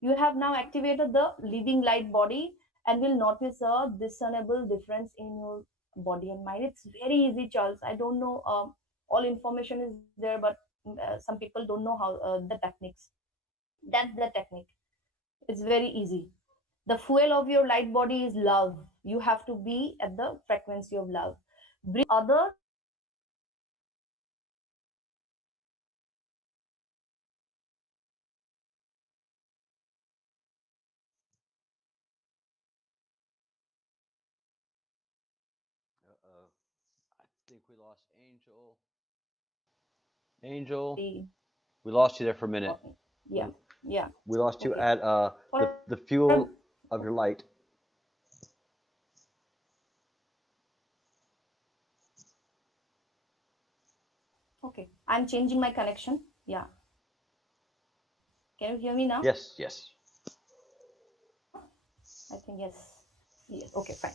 You have now activated the living light body and will notice a discernible difference in your body and mind. It's very easy, Charles. I don't know, all information is there, but some people don't know how the techniques. That's the technique. It's very easy. The fuel of your light body is love. You have to be at the frequency of love. Breathe others and yourself into this frequency. Feel the light body expand around you. Uh-oh. I think we lost Angel. Angel, The we lost you there for a minute. yeah, yeah. We lost you Okay. at For the fuel of your light. okay, I'm changing my connection. Yeah. Can you hear me now? Yes, yes. I think yes. Yes. Okay, fine.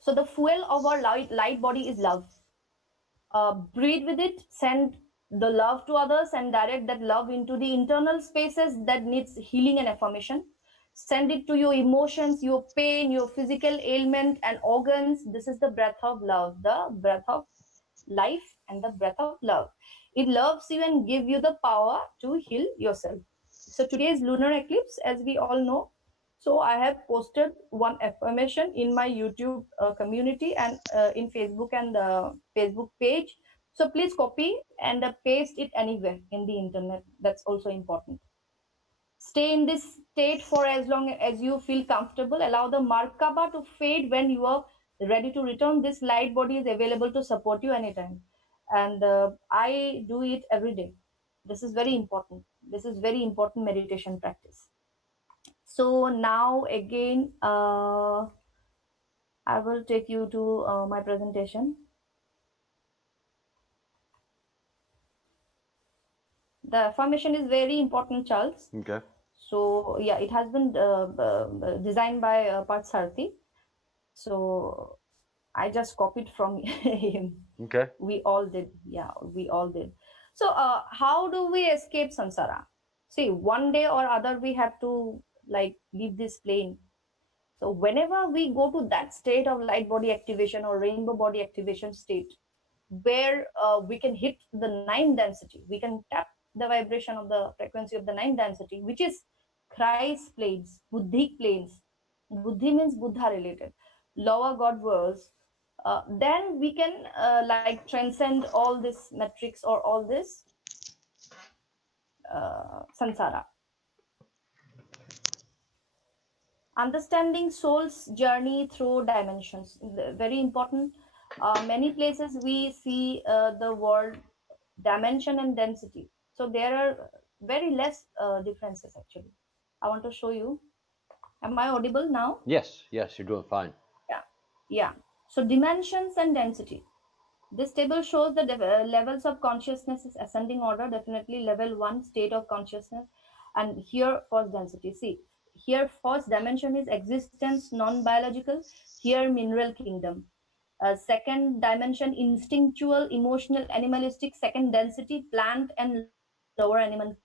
So the fuel of our light body is love. Breathe with it, send the love to others and direct that love into the internal spaces that needs healing and affirmation. Send it to your emotions, your pain, your physical ailment and organs. This is the breath of love, the breath of life and the breath of love. It loves you and give you the power to heal yourself. So today is lunar eclipse, as we all know. So I have posted one affirmation in my YouTube community and in Facebook and Facebook page. So please copy and paste it anywhere in the internet. That's also important. Stay in this state for as long as you feel comfortable. Allow the Markaba to fade when you are ready to return. This light body is available to support you anytime. And I do it every day. This is very important. This is very important meditation practice. So now again, I will take you to my presentation. The affirmation is very important, Charles. Okay. So yeah, it has been designed by Parth Sarthi. So I just copied from him. Okay. We all did. Yeah, we all did. So how do we escape samsara? See, one day or other we have to like leave this plane. So whenever we go to that state of light body activation or rainbow body activation state, where we can hit the ninth density, we can tap the vibration of the frequency of the ninth density, which is Christ planes, Buddhic planes. Buddhi means Buddha related, lower God worlds. Then we can like transcend all this matrix or all this samsara. understanding soul's journey through dimensions. Very important. Many places we see the word dimension and density. So there are very less differences actually. I want to show you. Am I audible now? Yes, yes, you're doing fine. Yeah. Yeah. So dimensions and density. This table shows the levels of consciousness is ascending order, definitely level 1 state of consciousness. And here first density. See, here first dimension is existence, non-biological. Here mineral kingdom. Second dimension instinctual, emotional, animalistic. Second density plant and lower animal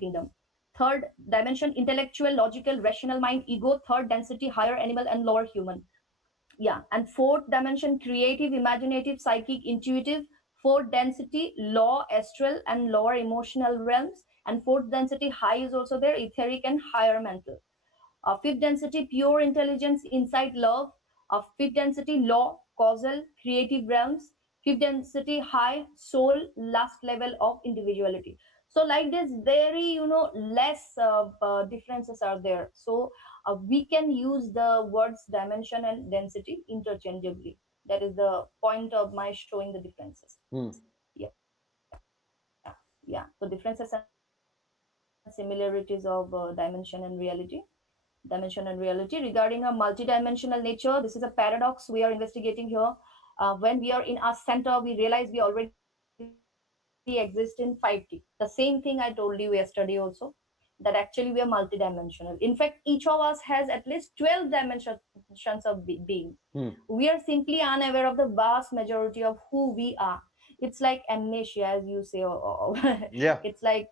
kingdom. Third dimension intellectual, logical, rational mind, ego. Third density higher animal and lower human. Yeah, and fourth dimension creative, imaginative, psychic, intuitive. Fourth density law, astral and lower emotional realms. And fourth density high is also there, etheric and higher mental. Fifth density pure intelligence, insight, love. Fifth density law, causal, creative realms. Fifth density high soul, last level of individuality. So like this, very less differences are there. So we can use the words dimension and density interchangeably. That is the point of my showing the differences. Hmm. Yeah, yeah. So differences and similarities of dimension and reality. Dimension and reality regarding a multidimensional nature. This is a paradox we are investigating here. When we are in our center, we realize we already exist in 5D. The same thing I told you yesterday also, that actually we are multidimensional. In fact, each of us has at least 12 dimensions of being. Hmm. We are simply unaware of the vast majority of who we are. It's like amnesia, as you say, or Yeah, it's like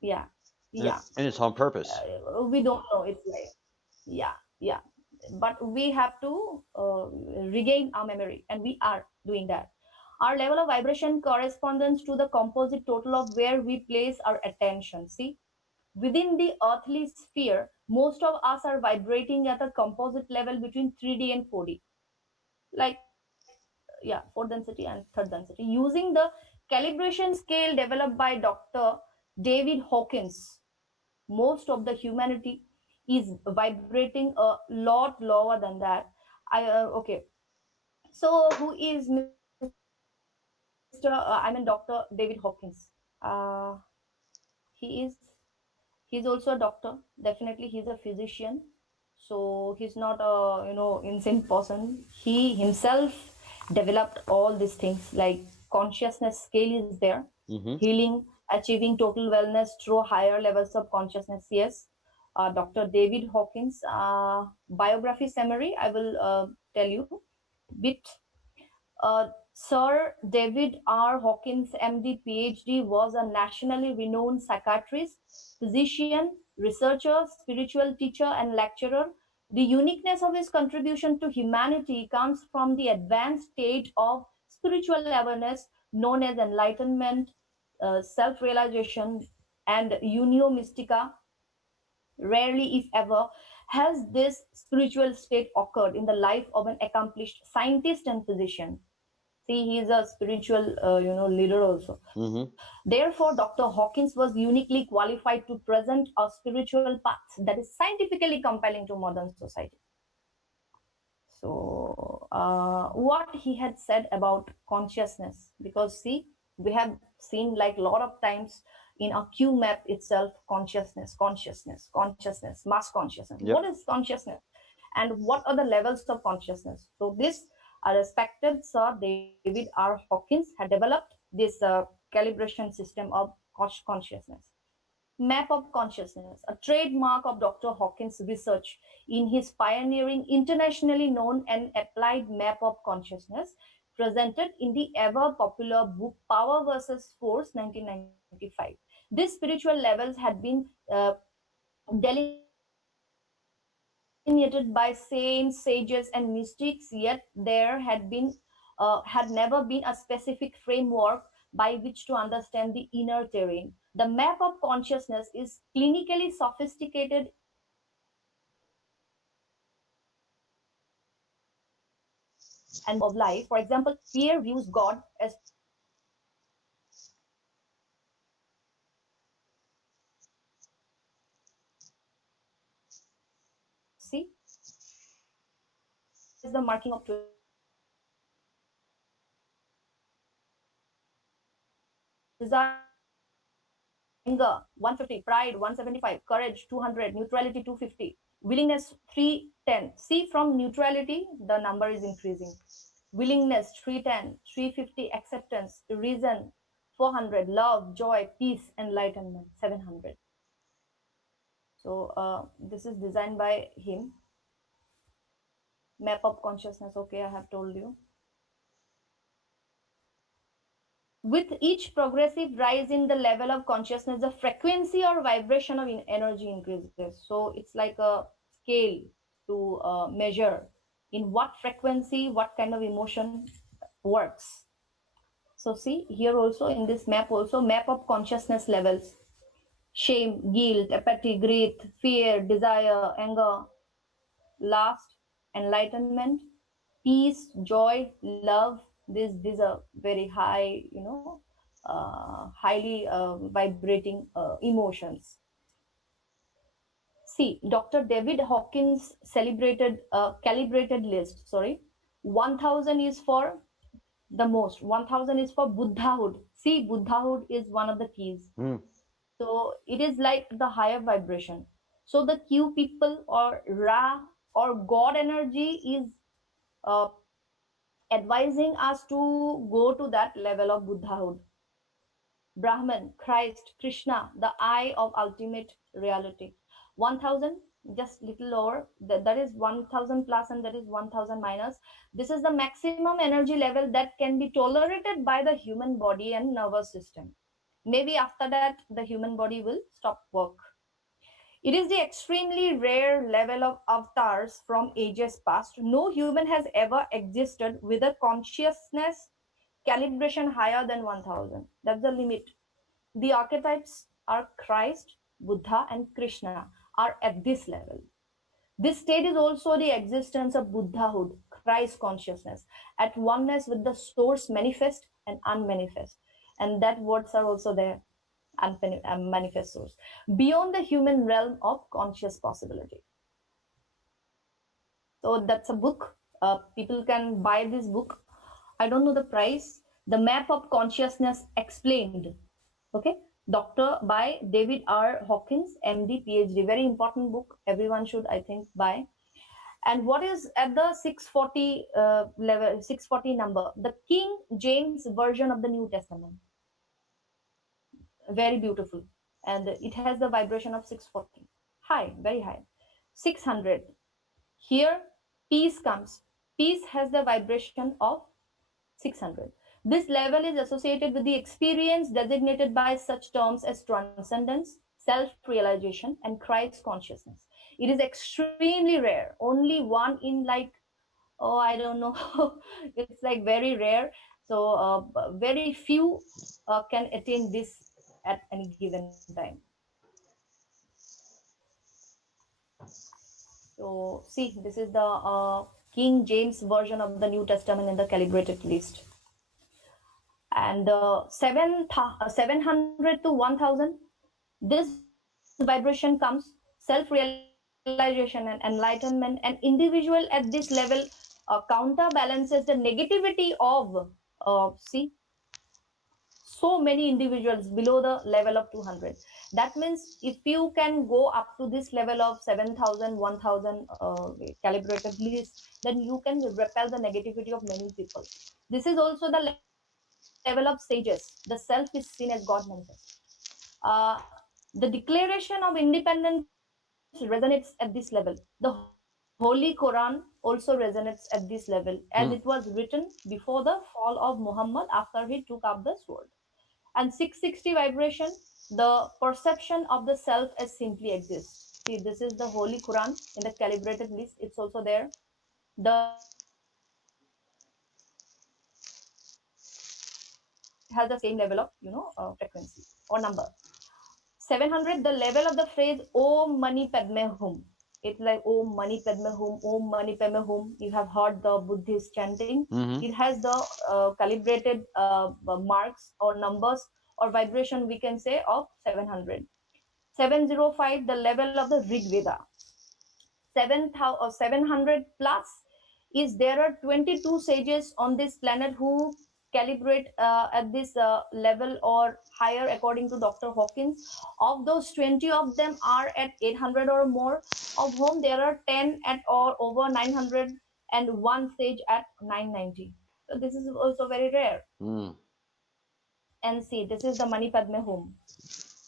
yeah, yeah. and it's on purpose. We don't know. It's like yeah, yeah. But we have to regain our memory, and we are doing that. Our level of vibration corresponds to the composite total of where we place our attention. See, within the earthly sphere, most of us are vibrating at a composite level between 3D and 4D, like yeah, fourth density and third density, using the calibration scale developed by Dr. David Hawkins. Most of the humanity is vibrating a lot lower than that. Okay, so who is Mr. Dr. David Hawkins? Uh, he is he's also a doctor, definitely he's a physician. So he's not a insane person. He himself developed all these things, like consciousness scale is there, Mm-hmm. healing, achieving total wellness through higher levels of consciousness. Yes, Dr. David Hawkins. Biography summary, I will tell you bit. Sir David R. Hawkins, MD, PhD, was a nationally renowned psychiatrist, physician, researcher, spiritual teacher, and lecturer. The uniqueness of his contribution to humanity comes from the advanced state of spiritual awareness known as enlightenment, self realization, and unio mystica. Rarely, if ever, has this spiritual state occurred in the life of an accomplished scientist and physician. See, he is a spiritual leader also. Mm-hmm. Therefore, Dr. Hawkins was uniquely qualified to present a spiritual path that is scientifically compelling to modern society. So what he had said about consciousness, because see, we have seen like a lot of times in a Q map itself, consciousness, mass consciousness. Yep. What is consciousness and what are the levels of consciousness? So this respected Sir David R. Hawkins had developed this calibration system of consciousness. Map of consciousness, a trademark of Dr. Hawkins' research in his pioneering, internationally known and applied map of consciousness, presented in the ever popular book Power versus Force, 1995. These spiritual levels had been delineated by saints, sages, and mystics, yet there had never been a specific framework by which to understand the inner terrain. The map of consciousness is clinically sophisticated in its description of the spiritual aspects and of life. For example, Pierre views God as present in every atom of matter, every molecule, every atom, every atom. the marking of desire, anger 150, pride 175, courage 200, neutrality 250, willingness 310. See, from neutrality the number is increasing. Willingness 310, 350, acceptance, reason 400, love, joy, peace, enlightenment 700. So this is designed by him. Map of consciousness. Okay, I have told you. With each progressive rise in the level of consciousness, the frequency or vibration of energy increases. So it's like a scale to measure in what frequency, what kind of emotion works. So see here also in this map also, map of consciousness levels: shame, guilt, apathy, greed, fear, desire, anger. Last, enlightenment, peace, joy, love. These are very high, highly vibrating emotions. See, Dr. David Hawkins calibrated list. Sorry, 1000 is for the most. 1000 is for Buddhahood. See, Buddhahood is one of the keys. So it is like the higher vibration. So the Q people or Ra or God energy is uh, advising us to go to that level of Buddhahood. Brahman, Christ, Krishna, the eye of ultimate reality. 1000, just little lower, that is 1000 plus and that is 1000 minus. This is the maximum energy level that can be tolerated by the human body and nervous system. Maybe after that, the human body will stop work. It is the extremely rare level of avatars from ages past. No human has ever existed with a consciousness calibration higher than 1000. That's the limit. The archetypes are Christ, Buddha, and Krishna are at this level. This state is also the existence of Buddhahood, Christ consciousness, at oneness with the source manifest and unmanifest. And that words are also there, manifest source, beyond the human realm of conscious possibility. So that's a book. People can buy this book. I don't know the price. The Map of Consciousness Explained. Okay, Doctor by David R. Hawkins, MD, PhD. Very important book. Everyone should, I think, buy. And what is at the 640 level, 640 number? The King James version of the New Testament. Very beautiful. And it has the vibration of 640. High, very high. 600. Here, peace comes. Peace has the vibration of 600. This level is associated with the experience designated by such terms as transcendence, self-realization, and Christ consciousness. It is extremely rare. Only one in like, oh, I don't know. It's like very rare. So very few can attain this at any given time. So see, this is the King James version of the New Testament in the calibrated list. And 700 to 1000, this vibration comes self-realization and enlightenment. An individual at this level counterbalances the negativity of see, so many individuals below the level of 200. That means if you can go up to this level of 7000, 1000 calibrated list, then you can repel the negativity of many people. This is also the level of sages. The self is seen as God manifest. The Declaration of Independence resonates at this level. The Holy Quran also resonates at this level, as it was written before the fall of Muhammad after he took up the sword. And 660 vibration, the perception of the self as simply exists. See, this is the Holy Quran in the calibrated list. It's also there. The has the same level of frequency or number. 700, the level of the phrase Om Mani Padme Hum. It's like Om Mani Padme Hum, Om Mani Padme Hum. You have heard the Buddhist chanting. It has the calibrated marks or numbers or vibration, we can say, of 700. 705, the level of the Rig Veda. 700 plus is there are 22 sages on this planet who calibrate at this level or higher according to Dr. Hawkins. Of those, 20 of them are at 800 or more, of whom there are 10 at or over 900 and one sage at 990. So this is also very rare. Mm. And see, this is the Mani Padme Hum.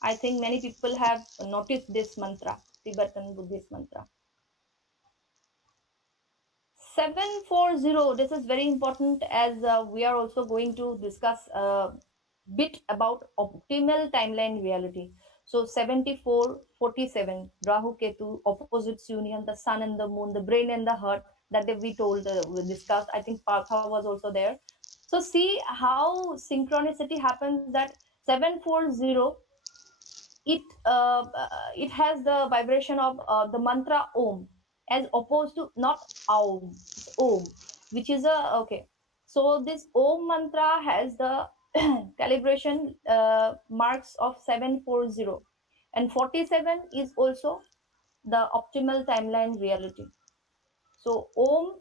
I think many people have noticed this mantra, Tibetan Buddhist mantra. 740, this is very important as we are also going to discuss a bit about optimal timeline reality. So 7447, Rahu Ketu, opposites union, the sun and the moon, the brain and the heart, that we told, we discussed. I think Partha was also there. So see how synchronicity happens, that 740, it has the vibration of the mantra Om, as opposed to not Aum, it's Om, which is a okay. So this Om mantra has the calibration marks of 740, and 47 is also the optimal timeline reality. So Om,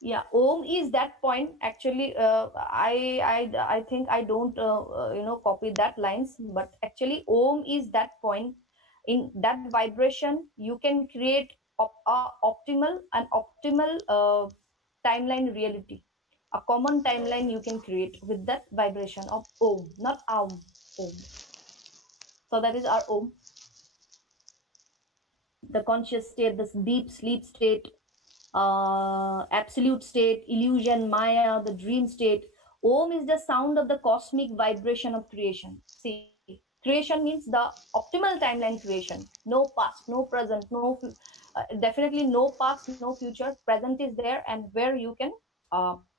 yeah, Om is that point. Actually, I think I don't copy that lines, but actually Om is that point. In that vibration, you can create optimal timeline reality. A common timeline you can create with that vibration of Om, not Aum. Om. So that is our Om, the conscious state, this deep sleep state, absolute state, illusion, Maya, the dream state. Om is the sound of the cosmic vibration of creation. See, creation means the optimal timeline creation. No past, no present, definitely no past, no future. Present is there, and where you can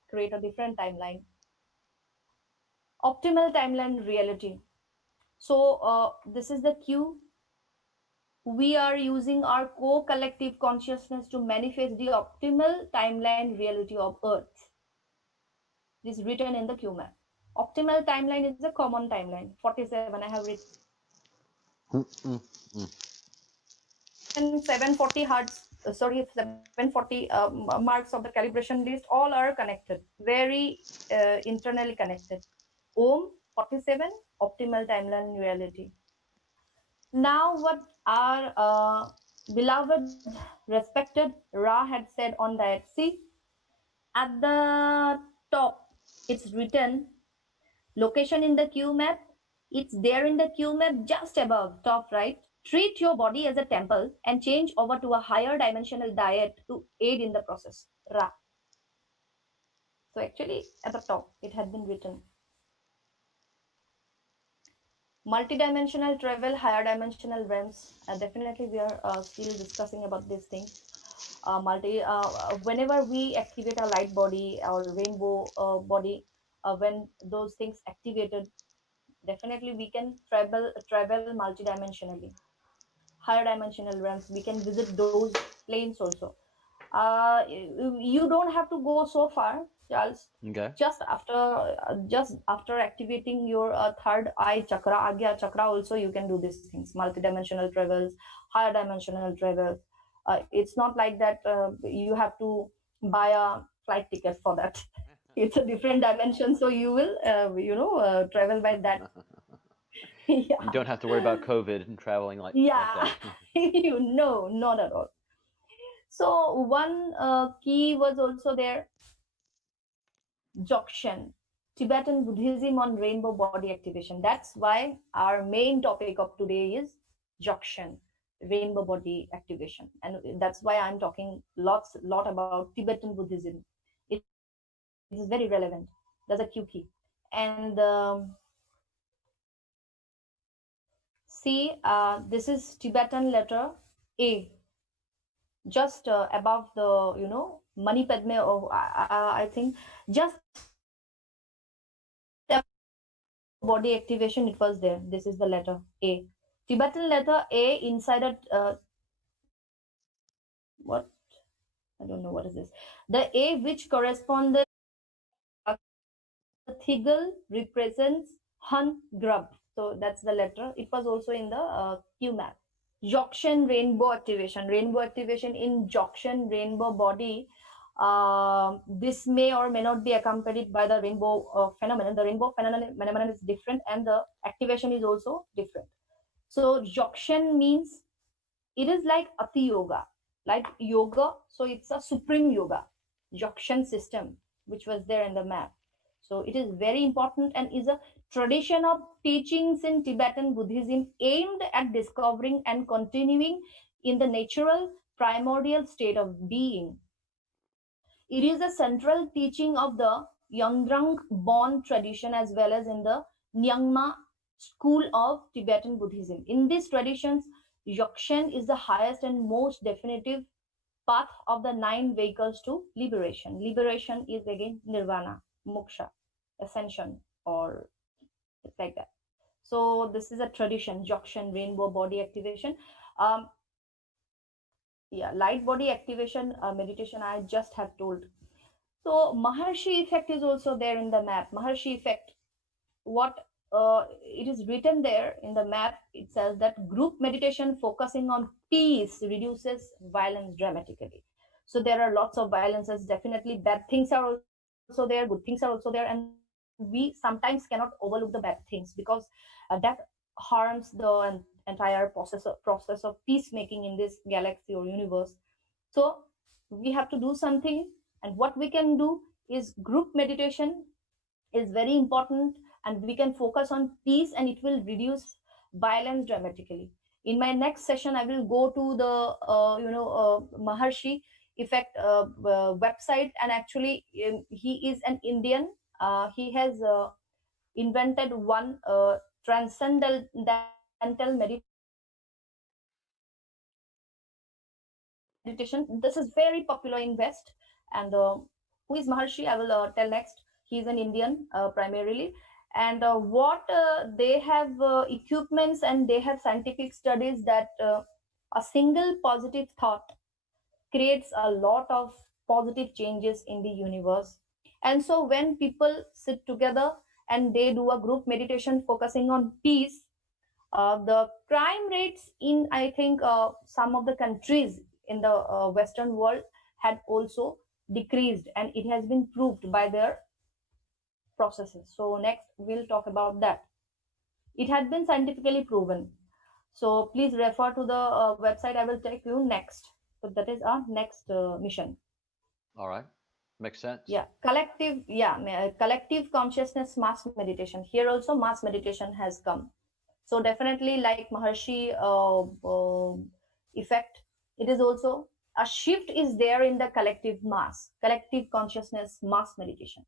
create a different timeline. Optimal timeline reality. So this is the cue. We are using our co-collective consciousness to manifest the optimal timeline reality of Earth. This is written in the QMAP. Optimal timeline is a common timeline. 47, I have written. And 740 hertz, 740 marks of the calibration list, all are connected, very internally connected. Om, 47, optimal timeline reality. Now, what our beloved, respected Ra had said on that. See, at the top, it's written location in the Q map. It's there in the Q map just above, top right. Treat your body as a temple and change over to a higher dimensional diet to aid in the process. Ra. So actually, at the top, it had been written. Multidimensional travel, higher dimensional realms. Definitely, we are still discussing about these things. Whenever we activate a light body or rainbow body, when those things activated, definitely we can travel multidimensionally, higher dimensional realms. We can visit those planes also. You don't have to go so far, Charles. Okay. Just after activating your third eye chakra, Agya chakra, also you can do these things, multidimensional travels, higher dimensional travels. It's not like that you have to buy a flight ticket for that. It's a different dimension, so you will travel by that. Yeah. You don't have to worry about COVID and traveling like Yeah. that. Not at all. So one key was also there, Dzogchen, Tibetan Buddhism on rainbow body activation. That's why our main topic of today is Dzogchen, rainbow body activation, and that's why I'm talking lot about Tibetan Buddhism. It is very relevant. There's a key, and see, this is Tibetan letter A, just above the Mani Padme. I think just body activation, it was there. This is the letter A, Tibetan letter A inside what, I don't know what is this. The A which corresponded Thigel represents Hun Grub. So that's the letter. It was also in the Q map. Jokshan rainbow activation. Rainbow activation in Jokshan rainbow body. This may or may not be accompanied by the rainbow phenomenon. The rainbow phenomenon is different, and the activation is also different. So Jokshan means it is like Ati Yoga, like yoga. So it's a supreme yoga, Jokshan system, which was there in the map. So it is very important and is a tradition of teachings in Tibetan Buddhism aimed at discovering and continuing in the natural primordial state of being. It is a central teaching of the Yondrang Bon tradition as well as in the Nyingma school of Tibetan Buddhism. In these traditions, Jokshan is the highest and most definitive path of the 9 vehicles to liberation. Liberation is again nirvana, moksha, ascension, or it's like that. So this is a tradition, Jokshan, rainbow body activation. Um, yeah, light body activation meditation I just have told. So Maharshi effect is also there in the map. Maharshi effect, what it is written there in the map, it says that group meditation focusing on peace reduces violence dramatically. So there are lots of violences. Definitely bad things are also there, good things are also there, and we sometimes cannot overlook the bad things because that harms the entire process of peacemaking in this galaxy or universe. So we have to do something, and what we can do is group meditation is very important, and we can focus on peace and it will reduce violence dramatically. In my next session I will go to the Maharshi effect website, and actually he is an Indian. He has invented one transcendental meditation. This is very popular in West, and who is Maharshi I will tell next. He is an Indian primarily. And what they have equipments and they have scientific studies that a single positive thought creates a lot of positive changes in the universe. And so when people sit together and they do a group meditation focusing on peace, the crime rates in, I think, some of the countries in the Western world had also decreased, and it has been proved by their processes. So next we'll talk about that. It had been scientifically proven. So please refer to the website. I will take you next. So that is our next mission. All right. Makes sense. Yeah, collective consciousness mass meditation. Here also mass meditation has come. So definitely, like Maharshi effect, it is also a shift is there in the collective consciousness mass meditation.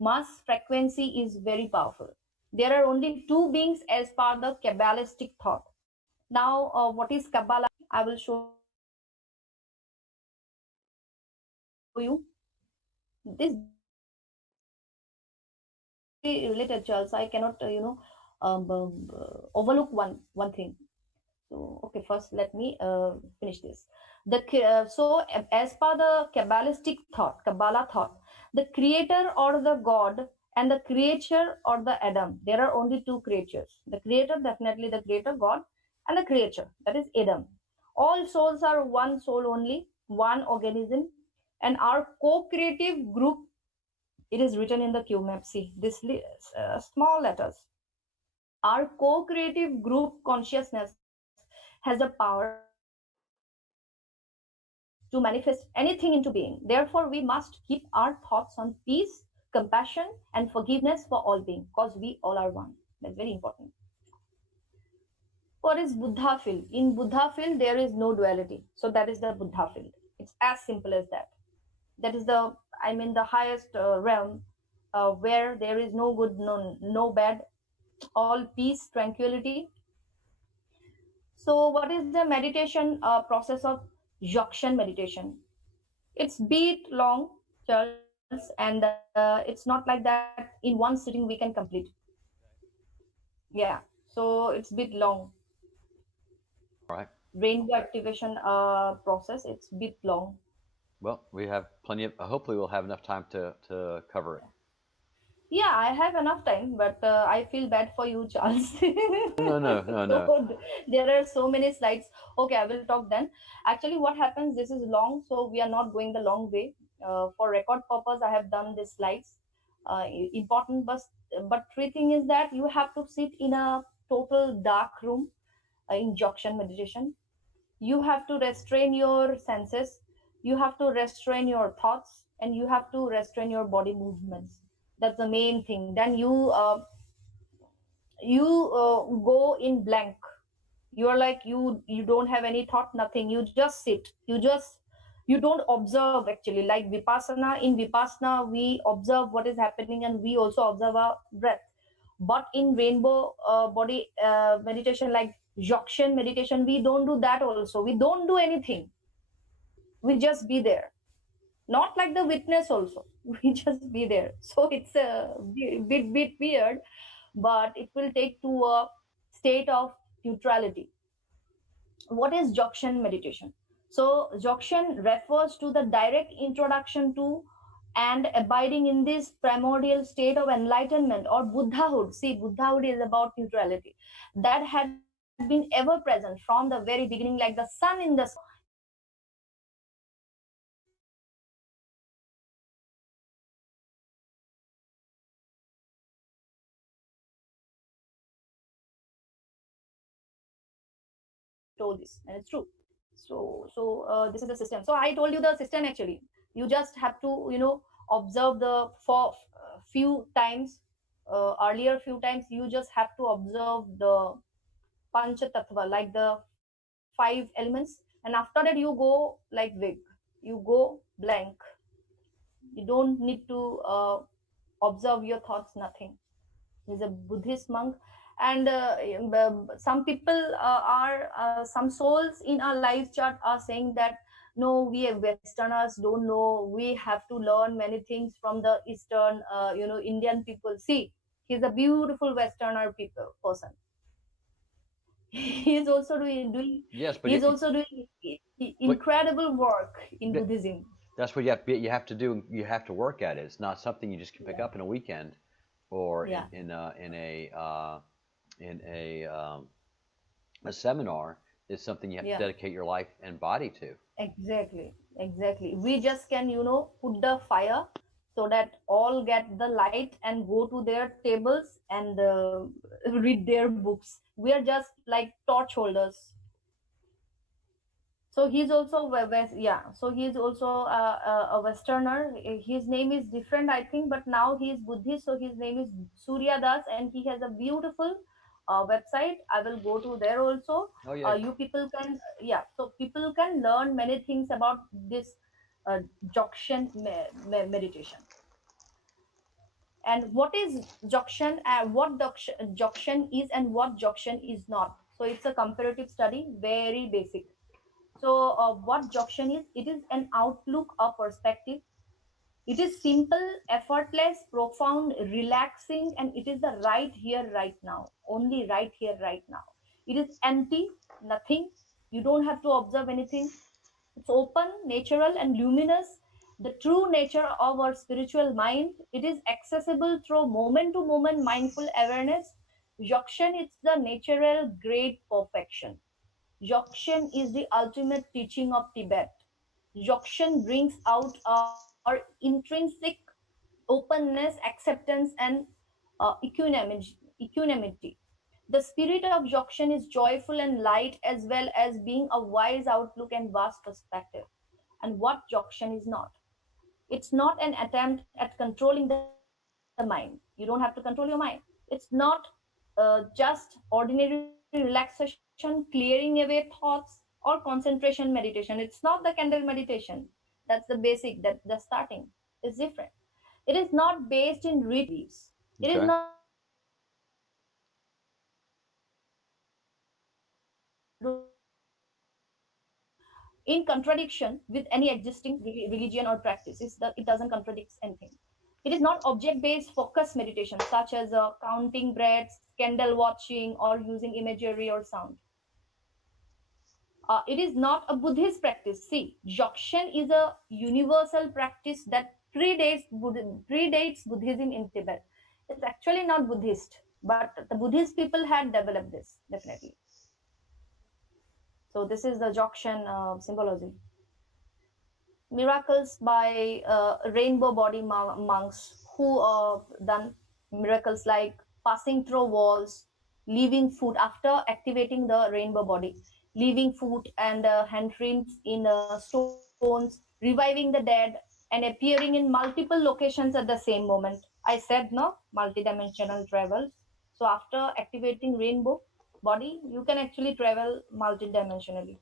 Mass frequency is very powerful. There are only two beings as per the Kabbalistic thought. Now, what is Kabbalah? I will show you. This very related, Charles. I cannot, overlook one thing. So, okay, first let me finish this. As per the Kabbalistic thought, Kabbalah thought, the creator or the God and the creature or the Adam, there are only two creatures. The creator, definitely the creator, God, and the creature, that is Adam. All souls are one soul only, one organism, and our co-creative group, it is written in the QMAP. See, this small letters. Our co-creative group consciousness has the power to manifest anything into being. Therefore, we must keep our thoughts on peace, compassion, and forgiveness for all beings, because we all are one. That's very important. What is Buddha field? In Buddha field, there is no duality. So that is the Buddha field. It's as simple as that. That is the, I mean, the highest realm where there is no good, no bad, all peace, tranquility. So what is the meditation process of Jokshan meditation? It's bit long, Charles, and it's not like that in one sitting we can complete. Yeah, so it's bit long. All right. Rainbow activation process, it's bit long. Well, we have plenty of. Hopefully, we'll have enough time to cover it. Yeah, I have enough time, but I feel bad for you, Charles. No, no, no, no. So there are so many slides. Okay, I will talk then. Actually, what happens? This is long, so we are not going the long way. For record purpose, I have done these slides. Important, but three thing is that you have to sit in a total dark room in Jokshan meditation. You have to restrain your senses, you have to restrain your thoughts, and you have to restrain your body movements. That's the main thing. Then you go in blank. You are like, you don't have any thought, nothing. You just sit, you don't observe. Actually, like vipassana, in vipassana we observe what is happening, and we also observe our breath. But in rainbow body meditation, like Jokshan meditation, we don't do that also. We don't do anything. We just be there. Not like the witness also. We just be there. So it's a bit weird, but it will take to a state of neutrality. What is Jokshan meditation? So Jokshan refers to the direct introduction to and abiding in this primordial state of enlightenment or Buddhahood. See, Buddhahood is about neutrality that had been ever present from the very beginning, like the sun in the sky. Told this, and it's true. This is the system. So I told you the system. Actually, you just have to, observe the for few times, earlier few times. You just have to observe the pancha tattva, like the five elements, and after that you go like vig, you go blank. You don't need to observe your thoughts, nothing. He's a Buddhist monk. And some people some souls in our life chart are saying that no, we Westerners don't know, we have to learn many things from the Eastern, Indian people. See, he's a beautiful Westerner people person. He's also doing Yes, but he's also doing incredible work in but Buddhism. that's what you have to do. You have to work at it. It's not something you just can pick Yeah, up in a weekend or yeah, in a seminar. It's something you have to yeah. dedicate your life and body to. Exactly, exactly. We just can, put the fire so that all get the light and go to their tables and read their books. We are just like torch holders. So he's also yeah. So he's also a Westerner. His name is different, I think, but now he is Buddhist. So his name is Surya Das, and he has a beautiful website. I will go to there also. Oh yeah. You people can, yeah. So people can learn many things about this uh, Jokshan meditation. And what is Jokshan? What Jokshan is and what Jokshan is not. So it's a comparative study, very basic. So, what Jokshan is? It is an outlook, a perspective. It is simple, effortless, profound, relaxing, and it is the right here, right now. Only right here, right now. It is empty, nothing. You don't have to observe anything. It's open, natural, and luminous. The true nature of our spiritual mind. It is accessible through moment to moment mindful awareness. Jokshan is the natural great perfection. Jokshan is the ultimate teaching of Tibet. Jokshan brings out our intrinsic openness, acceptance, and equanimity. The spirit of Jokshan is joyful and light, as well as being a wise outlook and vast perspective. And what Jokshan is not? It's not an attempt at controlling the mind. You don't have to control your mind. It's not just ordinary relaxation, clearing away thoughts, or concentration meditation. It's not the candle meditation. That's the basic, that the starting is different. It is not based in rituals. It is Okay. not based in rituals. It is not in contradiction with any existing religion or practice. It doesn't contradict anything. It is not object based focus meditation, such as counting breaths, candle watching, or using imagery or sound. It is not a Buddhist practice. See, Jokshan is a universal practice that predates Buddhism in Tibet. It's actually not Buddhist, but the Buddhist people had developed this, definitely. So this is the Jokshan symbology. Miracles by rainbow body monks who done miracles like passing through walls, leaving food after activating the rainbow body, leaving food and handprints in stones, reviving the dead, and appearing in multiple locations at the same moment. I said no, multidimensional travels. So after activating rainbow body, you can actually travel multidimensionally.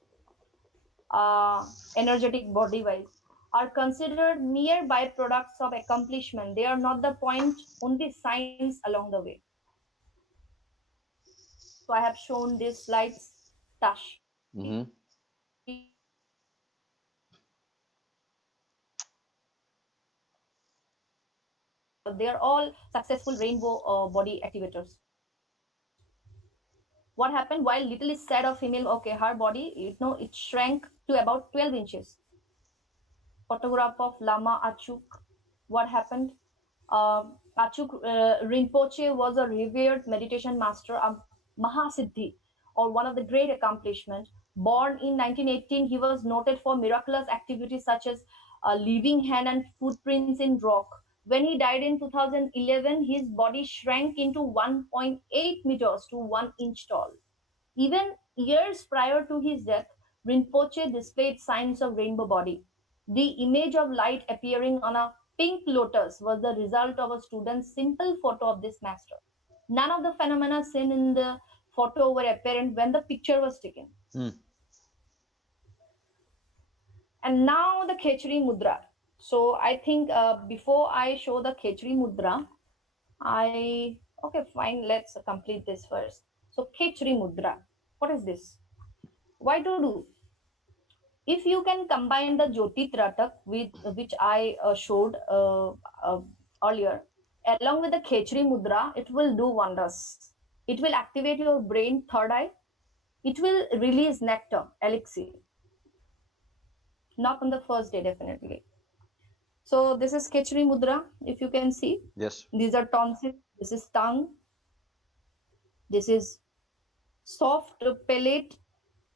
Energetic body wise are considered mere byproducts of accomplishment. They are not the point, only signs along the way. So I have shown these slides. Tashi, Mm-hmm. they are all successful rainbow body activators. What happened while little is said of female? Okay, her body, it shrank to about 12 inches. Photograph of Lama Achuk. What happened? Achuk Rinpoche was a revered meditation master, a Mahasiddhi, or one of the great accomplishments. Born in 1918, he was noted for miraculous activities such as leaving hand and footprints in rock. When he died in 2011, his body shrank into 1.8 meters to 1 inch tall. Even years prior to his death, Rinpoche displayed signs of rainbow body. The image of light appearing on a pink lotus was the result of a student's simple photo of this master. None of the phenomena seen in the photo were apparent when the picture was taken. Mm. And now the Khechri Mudra. So I think before I show the Khechri Mudra, okay, fine, let's complete this first. So Khechri Mudra, what is this? Why to do? If you can combine the Jyoti Tratak with which I showed earlier, along with the Khechri Mudra, it will do wonders. It will activate your brain third eye. It will release nectar, elixir. Not on the first day, definitely. So this is Khechri Mudra, if you can see. Yes. These are tonsils. This is tongue. This is soft palate.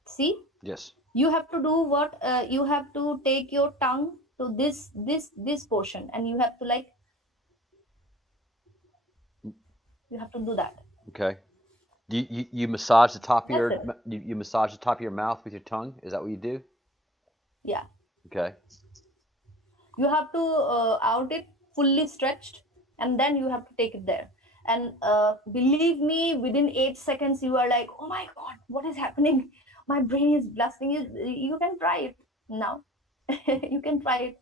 See? Yes. You have to do what? You have to take your tongue to this portion, and you have to you have to do that. Okay. You massage the top of That's you massage the top of your mouth with your tongue? Is that what you do? Yeah. Okay. You have to out it fully stretched, and then you have to take it there. And believe me, within 8 seconds, you are like, oh my God, what is happening? My brain is blasting. You can try it now. You can try it.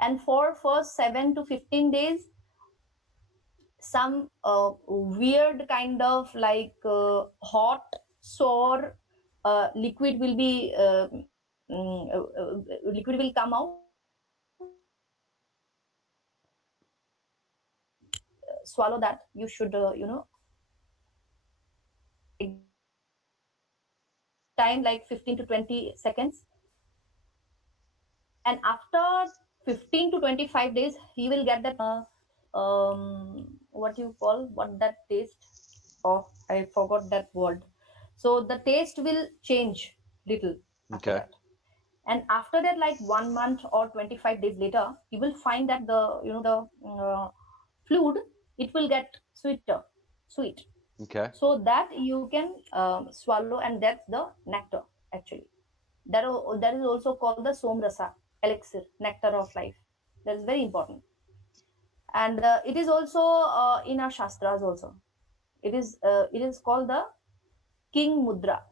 And for first 7 to 15 days, some weird kind of hot, sore liquid will be liquid will come out. Swallow that. You should time like 15 to 20 seconds, and after 15 to 25 days he will get that what you call, what that taste, oh, I forgot that word. So the taste will change little after Okay. that. And after that, like 1 month or 25 days later, you will find that the fluid, it will get sweet, Okay. so that you can swallow, and that's the nectar actually. That is also called the somrasa, elixir, nectar of life. That is very important. And it is also in our shastras also. It is called the king mudra,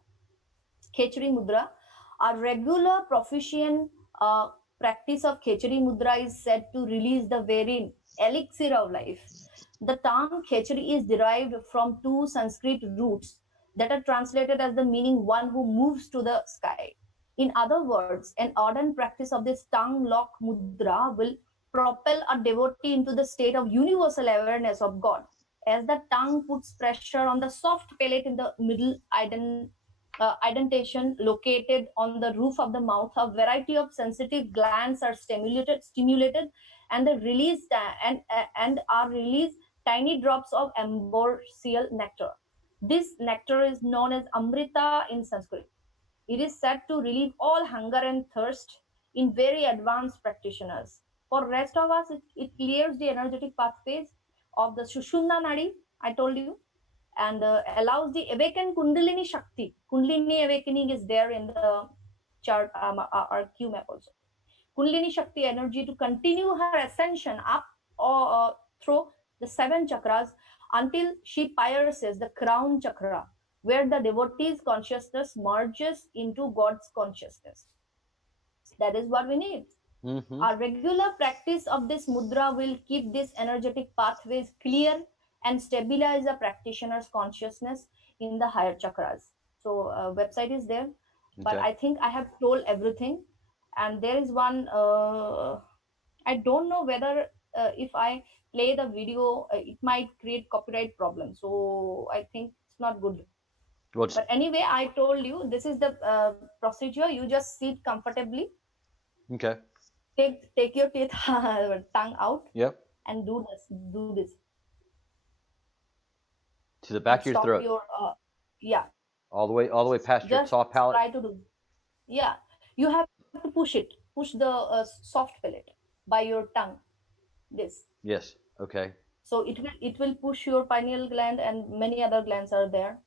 Khechri mudra. A regular proficient practice of Khechri mudra is said to release the very elixir of life. The term Khechri is derived from two Sanskrit roots that are translated as the meaning one who moves to the sky. In other words, an ardent practice of this tongue lock mudra will propel a devotee into the state of universal awareness of God. As the tongue puts pressure on the soft palate in the middle indentation located on the roof of the mouth, a variety of sensitive glands are stimulated, and the released and are released tiny drops of ambrosial nectar. This nectar is known as Amrita in Sanskrit. It is said to relieve all hunger and thirst in very advanced practitioners. For rest of us, it clears the energetic pathways of the Shushumna Nadi, I told you, and allows the awakened Kundalini Shakti. Kundalini awakening is there in the chart, our Q map also. Kundalini Shakti energy to continue her ascension up or through the 7 chakras until she pierces the crown chakra, where the devotee's consciousness merges into God's consciousness. That is what we need. Mm-hmm. Our regular practice of this mudra will keep these energetic pathways clear and stabilize the practitioner's consciousness in the higher chakras. So, website is there, but Okay. I think I have told everything. And there is one. I don't know whether if I play the video, it might create copyright problem. So I think it's not good. Well, just, But anyway, I told you this is the procedure. You just sit comfortably, okay. take your teeth tongue out, Yep. and do this. To the back of your Stop throat, your yeah. all the way past your Just soft palate. try to do. Yeah, you have to push the soft palate by your tongue. This. Yes. Okay. So it will push your pineal gland, and many other glands are there.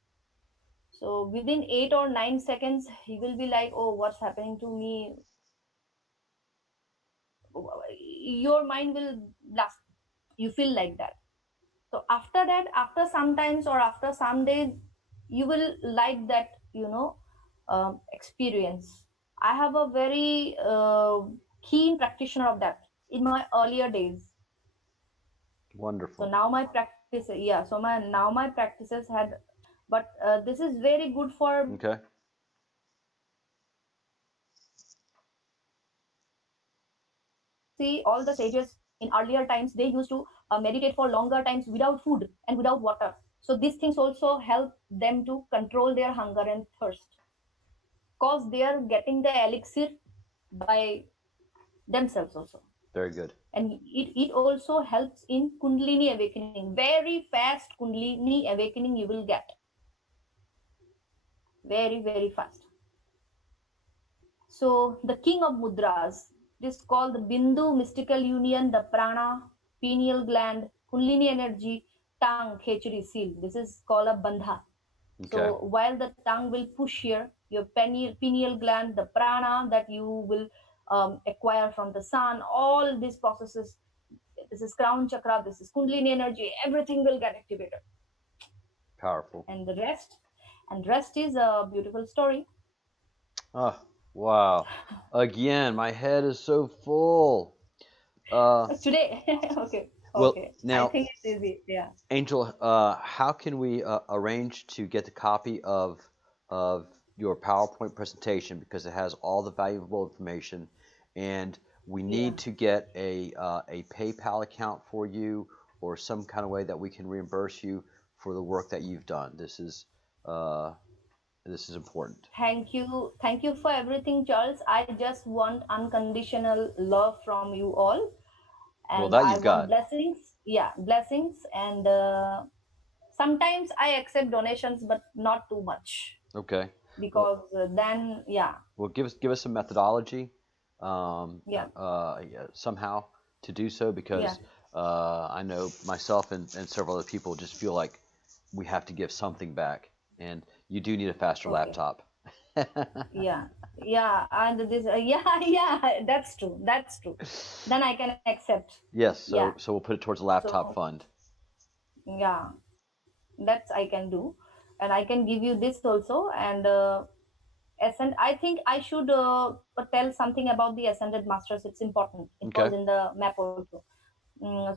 So within 8 or 9 seconds, he will be like, oh, what's happening to me? Your mind will blast. You feel like that. So after that, after some times or after some days, you will like that, experience. I have a very keen practitioner of that in my earlier days. Wonderful. So now my practice, yeah. So my practices had, but this is very good for. Okay. See, all the sages in earlier times, they used to meditate for longer times without food and without water. So these things also help them to control their hunger and thirst, because they are getting the elixir by themselves also. Very good. And it also helps in Kundalini awakening. Very fast Kundalini awakening you will get. Very, very fast. So the king of mudras, this is called the Bindu mystical union, the prana, pineal gland, Kundalini energy, tongue, khechri, seal. This is called a bandha. Okay. So while the tongue will push here, your pineal gland, the prana that you will acquire from the sun, all these processes, this is crown chakra, this is Kundalini energy, everything will get activated. Powerful. And the rest is a beautiful story. Oh, wow. Again, my head is so full. Today, okay. Well, Okay. now, I think it's easy. Yeah. Angel, how can we arrange to get the copy of your PowerPoint presentation, because it has all the valuable information, and we need to get a PayPal account for you, or some kind of way that we can reimburse you for the work that you've done. This is important. Thank you for everything, Charles. I just want unconditional love from you all, and Well, that I you've got. want blessings. Yeah, blessings, and sometimes I accept donations, but not too much, Okay. because then Well, give us some methodology, Yeah. somehow to do so, because I know myself and several other people just feel like we have to give something back, and you do need a faster Okay. laptop. yeah, and this that's true. Then I can accept. Yes, so Yeah. so we'll put it towards a laptop So- fund. Yeah, that's I can do, and I can give you this also. And I think I should tell something about the ascended masters. It's important. It Okay. was in the map also.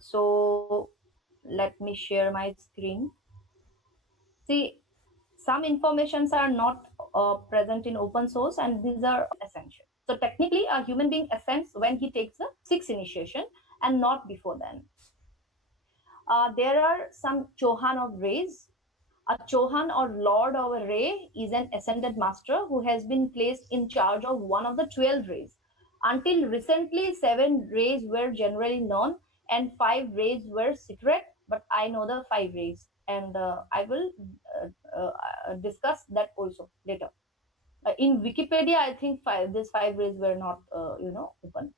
So let me share my screen. See, some informations are not present in open source, and these are essential. So technically, a human being ascends when he takes the 6th initiation, and not before then. There are some Chohan of rays. A Chohan or Lord of a ray is an ascended master who has been placed in charge of one of the 12 rays. Until recently, 7 rays were generally known and 5 rays were secret, but I know the 5 rays, and I will discuss that also later. In Wikipedia, I think these 5 rays were not, open.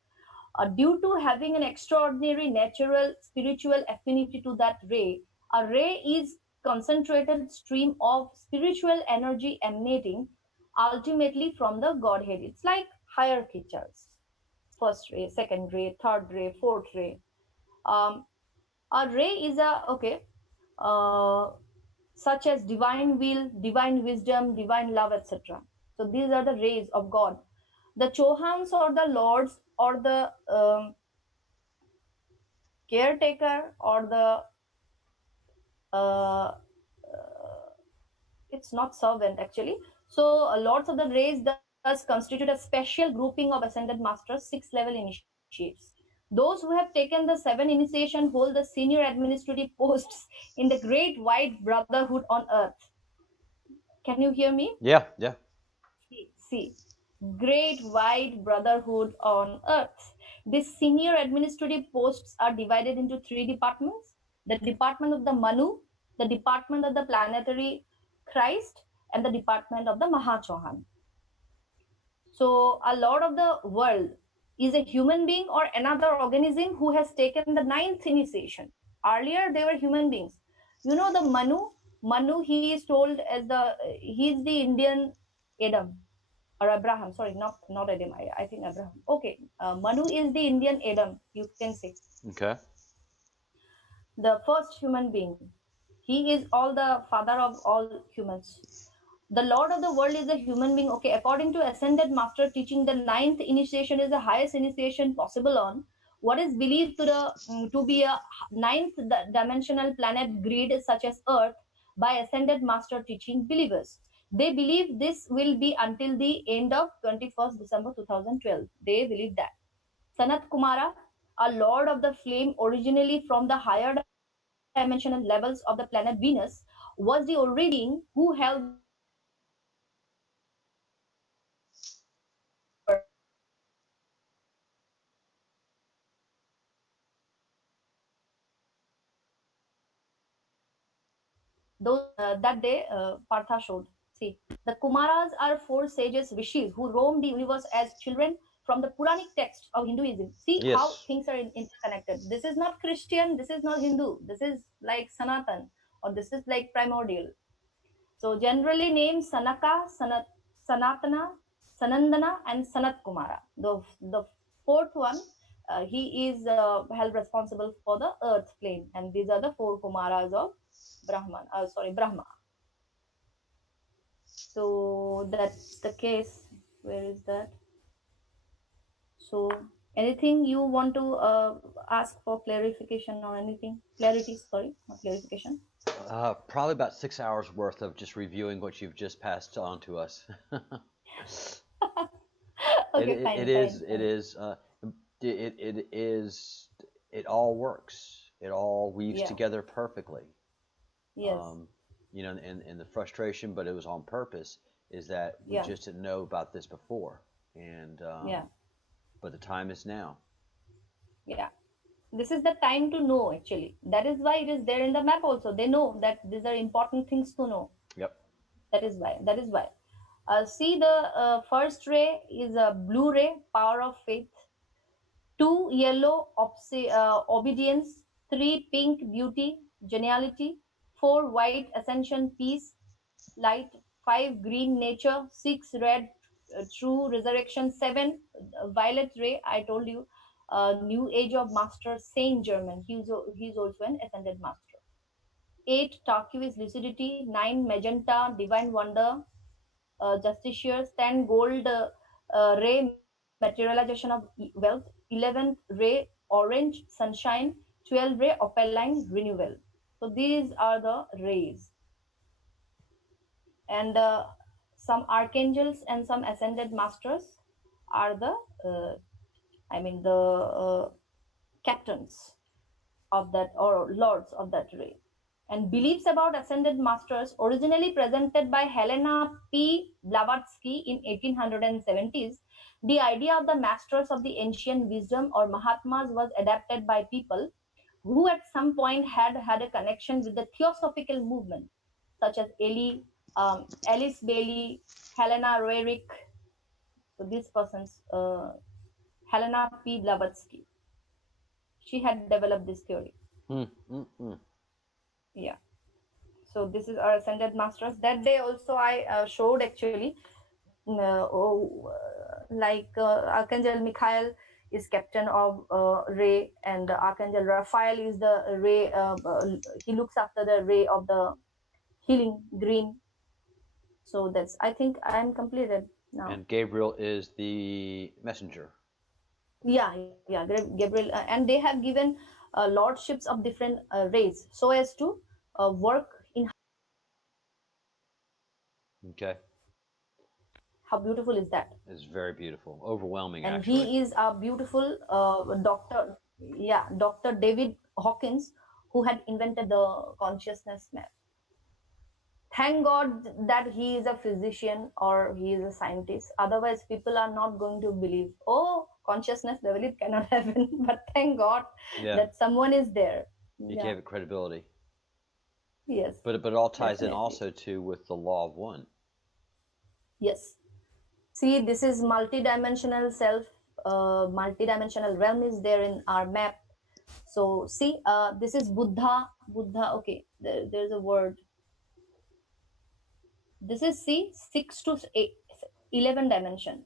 Due to having an extraordinary natural spiritual affinity to that ray, a ray is concentrated stream of spiritual energy emanating ultimately from the Godhead. It's like hierarchy charts: first ray, second ray, third ray, fourth ray. Um, a ray is a uh, such as divine will, divine wisdom, divine love, etc. So these are the rays of God. The Chohans or the lords or the caretaker or the uh, it's not servant actually. So lords of the rays thus constitute a special grouping of ascended masters, 6 level initiates. Those who have taken the 7 initiation hold the senior administrative posts in the great white brotherhood on earth. Can you hear me? Yeah, yeah. See, great white brotherhood on earth. These senior administrative posts are divided into 3 departments: the department of the Manu, the department of the planetary Christ, and the department of the Mahachohan. So, a lord of the world is a human being or another organism who has taken the 9th initiation. Earlier, they were human beings. You know, the Manu, he is told as he is the Indian Adam or Abraham. Sorry, not Adam. I think Abraham. Okay, Manu is the Indian Adam. You can say Okay. the first human being. He is all the father of all humans. The Lord of the world is a human being. Okay, according to ascended master teaching, the 9th initiation is the highest initiation possible on what is believed to be a 9th dimensional planet grid such as Earth by ascended master teaching believers. They believe this will be until the end of 21st December 2012. They believe that. Sanat Kumara, a lord of the flame originally from the higher dimensional levels of the planet Venus, was the original being who held the power of those that day Partha showed. See, the Kumaras are 4 sages rishis who roam the universe as children from the Puranic text of Hinduism. See how Yes. things are interconnected. This is not Christian, this is not Hindu, this is like Sanatan, or this is like primordial. So generally named Sanaka, Sanatana, Sanandana, and Sanat Kumara. The fourth one, he is held responsible for the earth plane, and these are the 4 Kumaras of Brahma. So that's the case. Where is that? So anything you want to ask for clarification or anything? Clarity, sorry, not clarification. Probably about 6 hours worth of just reviewing what you've just passed on to us. Okay, it, fine, it fine, is it fine. is it is it all works. It all weaves Yeah, together perfectly. yes, Um, and the frustration, but it was on purpose, is that we yeah, just didn't know about this before, and yeah, but the time is now. yeah. This is the time to know actually. That is why it is there in the map also. They know that these are important things to know. Yep. That is why. That is why. See, the first ray is a blue ray, power of faith. 2 yellow, obedience. 3 pink, beauty, geniality. 4 white, ascension, peace, light. 5 green, nature. 6 red, true resurrection. 7 violet ray, I told you, new age of master, Saint German. He's also an ascended master. 8 turquoise, lucidity. 9 magenta, divine wonder, justiciars. 10 gold, ray, materialization of wealth. 11 ray, orange, sunshine. 12 ray, opaline, renewal. So these are the rays. And some archangels and some ascended masters are the uh, the captains of that, or lords of that ray. And beliefs about ascended masters originally presented by Helena P. Blavatsky in 1870s, the idea of the masters of the ancient wisdom or Mahatmas was adapted by people who at some point had a connection with the theosophical movement, such as Alice Bailey, Helena Roerich. So these persons, Helena P. Blavatsky, she had developed this theory. Yeah. So this is our ascended masters. That day also I showed actually, Archangel Michael is captain of ray, and Archangel Raphael is the ray. He looks after the ray of the healing green. So that's, I think I am completed now. And Gabriel is the messenger. Yeah, Gabriel, and they have given lordships of different rays so as to work in. Okay. How beautiful is that? It's very beautiful, overwhelming, And actually. he is a beautiful doctor. Yeah, Dr. David Hawkins, who had invented the consciousness map. Thank God that he is a physician or he is a scientist. Otherwise, people are not going to believe, oh, consciousness level, it cannot happen. But thank God that someone is there. He gave it credibility. Yes. But it all ties definitely. in also too with the law of one. Yes. See, this is multidimensional self, multidimensional realm is there in our map. So see, this is Buddha. Okay, there's a word. This is, see, 6 to 11 dimension.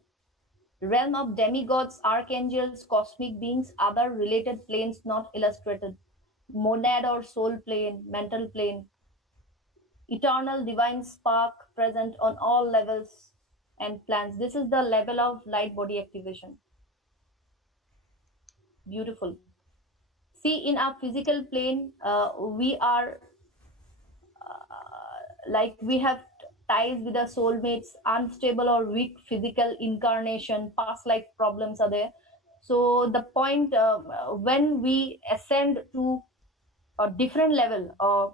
Realm of demigods, archangels, cosmic beings, other related planes not illustrated. Monad or soul plane, mental plane. Eternal divine spark present on all levels and plans. This is the level of light body activation. Beautiful. See, in our physical plane, we are we have ties with our soulmates, unstable or weak physical incarnation, past life problems are there. So the point, when we ascend to a different level of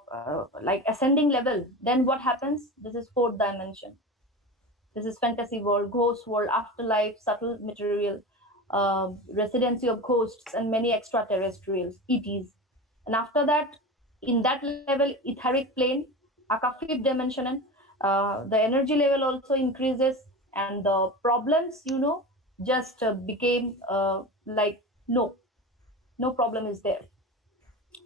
like ascending level, then what happens? This is fourth dimension. This is fantasy world, ghost world, afterlife, subtle material, residency of ghosts and many extraterrestrials, ETs. And after that, in that level, etheric plane, aka fifth dimension, the energy level also increases, and the problems, just became no problem is there.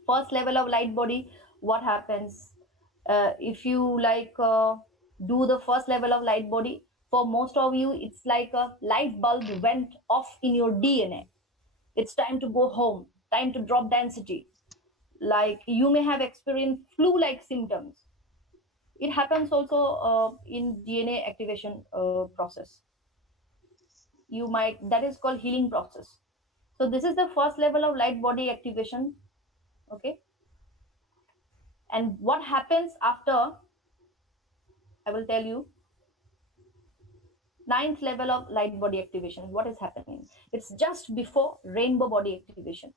First level of light body, what happens? If you do the first level of light body, for most of you, it's like a light bulb went off in your DNA. It's time to go home, time to drop density. Like you may have experienced flu-like symptoms. It happens also in DNA activation process. That is called healing process. So this is the first level of light body activation. Okay. And what happens after, I will tell you. Ninth level of light body activation. What is happening? It's just before rainbow body activation.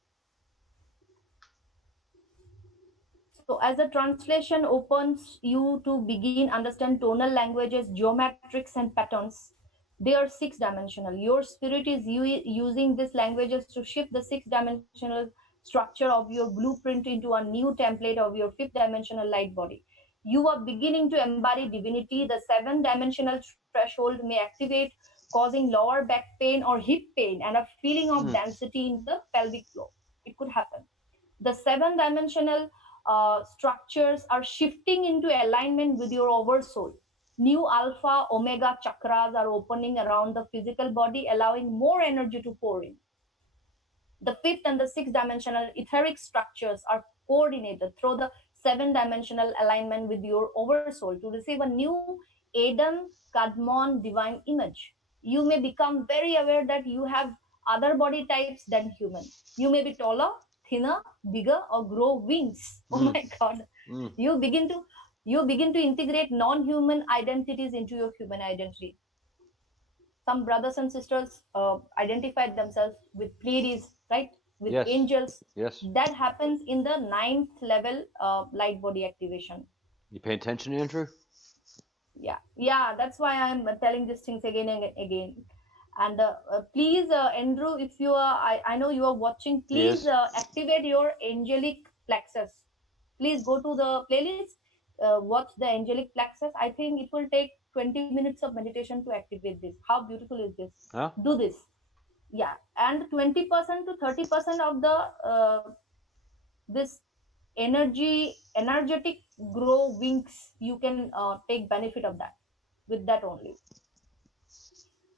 So as the translation opens you to begin understand tonal languages, geometrics and patterns, they are 6-dimensional. Your spirit is using these languages to shift the 6-dimensional structure of your blueprint into a new template of your 5th-dimensional light body. You are beginning to embody divinity. The 7-dimensional threshold may activate, causing lower back pain or hip pain and a feeling of density in the pelvic floor. It could happen. The 7-dimensional structures are shifting into alignment with your oversoul. New alpha, omega chakras are opening around the physical body, allowing more energy to pour in. The 5th and the 6th-dimensional etheric structures are coordinated through the 7-dimensional alignment with your oversoul to receive a new Adam Kadmon divine image. You may become very aware that you have other body types than human. You may be taller, thinner, bigger, or grow wings. Oh my God. You begin to integrate non-human identities into your human identity. Some brothers and sisters identified themselves with Pleiades, right? With angels. Yes. That happens in the 9th level of light body activation. You pay attention, Andrew? Yeah, that's why I'm telling these things again and again. And please, Andrew, if you are, I know you are watching, please Yes. activate your angelic plexus. Please go to the playlist, watch the angelic plexus. I think it will take 20 minutes of meditation to activate this. How beautiful is this? Huh? Do this. Yeah. And 20% to 30% of the this energetic grow wings, you can take benefit of that with that only.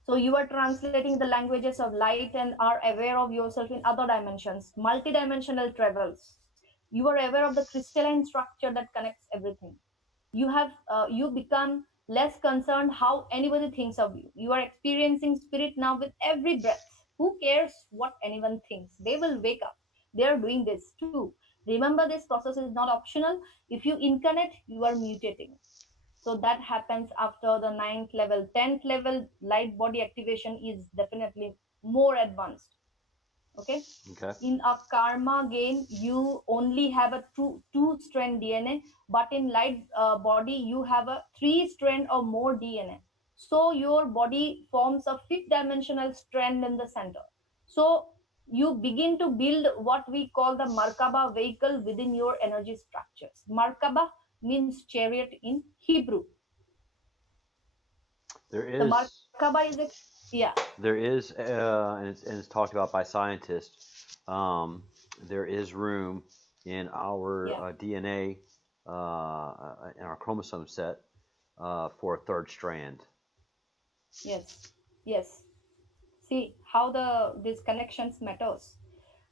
So you are translating the languages of light and are aware of yourself in other dimensions, multidimensional travels. You are aware of the crystalline structure that connects everything. You become less concerned how anybody thinks of you. You are experiencing spirit now with every breath. Who cares what anyone thinks? They will wake up. They are doing this too. Remember, this process is not optional. If you incarnate, you are mutating. So that happens after the 9th level. 10th level light body activation is definitely more advanced. Okay. Okay. In a karma game, you only have a two strand DNA, but in light body, you have a 3 strand or more DNA. So your body forms a 5th dimensional strand in the center. So you begin to build what we call the Markaba vehicle within your energy structures. Markaba means chariot in Hebrew. There The is Markaba is a, yeah, and it's talked about by scientists. There is room in our yeah, DNA, in our chromosome set, for a third strand. yes, yes. See how these connections matters.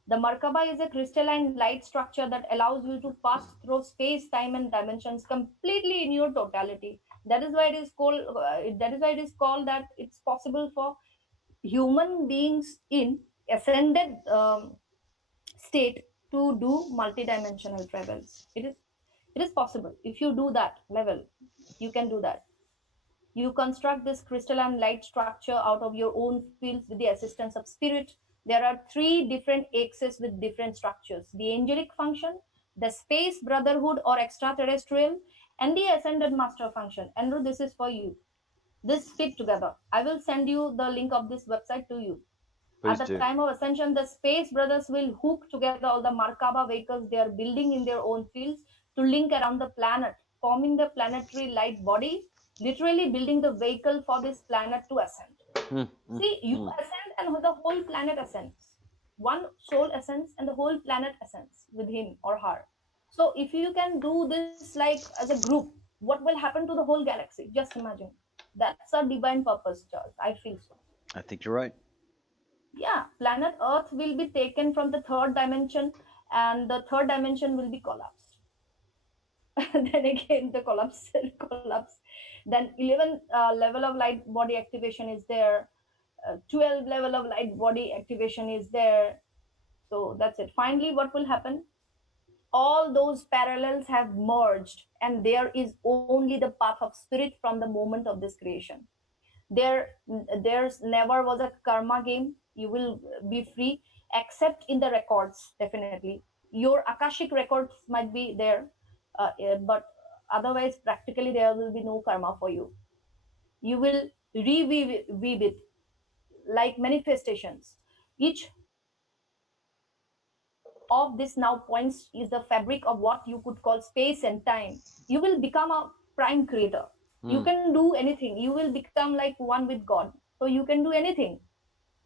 The Merkaba is a crystalline light structure that allows you to pass through space, time, and dimensions completely in your totality. That is why it is called. That is why it is called that it's possible for human beings in ascended state to do multidimensional travels. It is possible if you do that level. You can do that. You construct this crystalline light structure out of your own fields with the assistance of spirit. There are 3 different axes with different structures: the angelic function, the space brotherhood or extraterrestrial, and the ascended master function. Andrew, this is for you. This fit together. I will send you the link of this website to you. At Please the do. time of ascension, the space brothers will hook together all the Markaba vehicles they are building in their own fields to link around the planet, forming the planetary light body, literally building the vehicle for this planet to ascend. Mm, mm, See, you mm. ascend and the whole planet ascends. One soul ascends and the whole planet ascends with him or her. So if you can do this like as a group, what will happen to the whole galaxy? Just imagine. That's a divine purpose, Charles. I feel so. I think you're right. Yeah, planet Earth will be taken from the third dimension, and the third dimension will be collapsed. Then again, the collapse. Then 11 level of light body activation is there. 12 level of light body activation is there. So that's it. Finally, what will happen? All those parallels have merged, and there is only the path of spirit from the moment of this creation. there there's never was a karma game. You will be free except in the records. Definitely your akashic records might be there, but otherwise practically there will be no karma for you. You will reweave it like manifestations. Each of this now points is the fabric of what you could call space and time. You will become a prime creator. You Mm. can do anything. You will become like one with God. So you can do anything.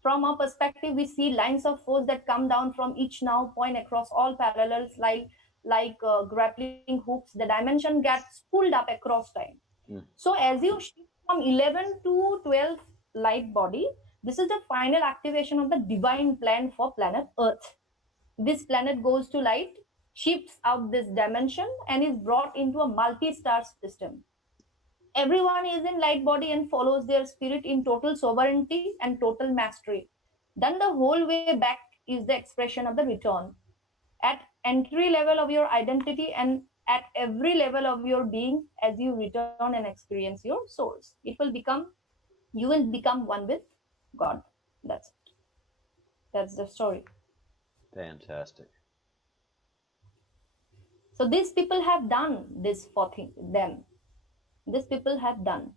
From our perspective, we see lines of force that come down from each now point across all parallels, like grappling hooks. The dimension gets pulled up across time. Mm. So as you shift from 11 to 12 light body, this is the final activation of the divine plan for planet Earth. This planet goes to light, shifts out this dimension, and is brought into a multi-star system. Everyone is in light body and follows their spirit in total sovereignty and total mastery. Then the whole way back is the expression of the return. At entry level of your identity and at every level of your being, as you return and experience your source, you will become one with God. That's it. That's the story. Fantastic. So these people have done this for them. These people have done.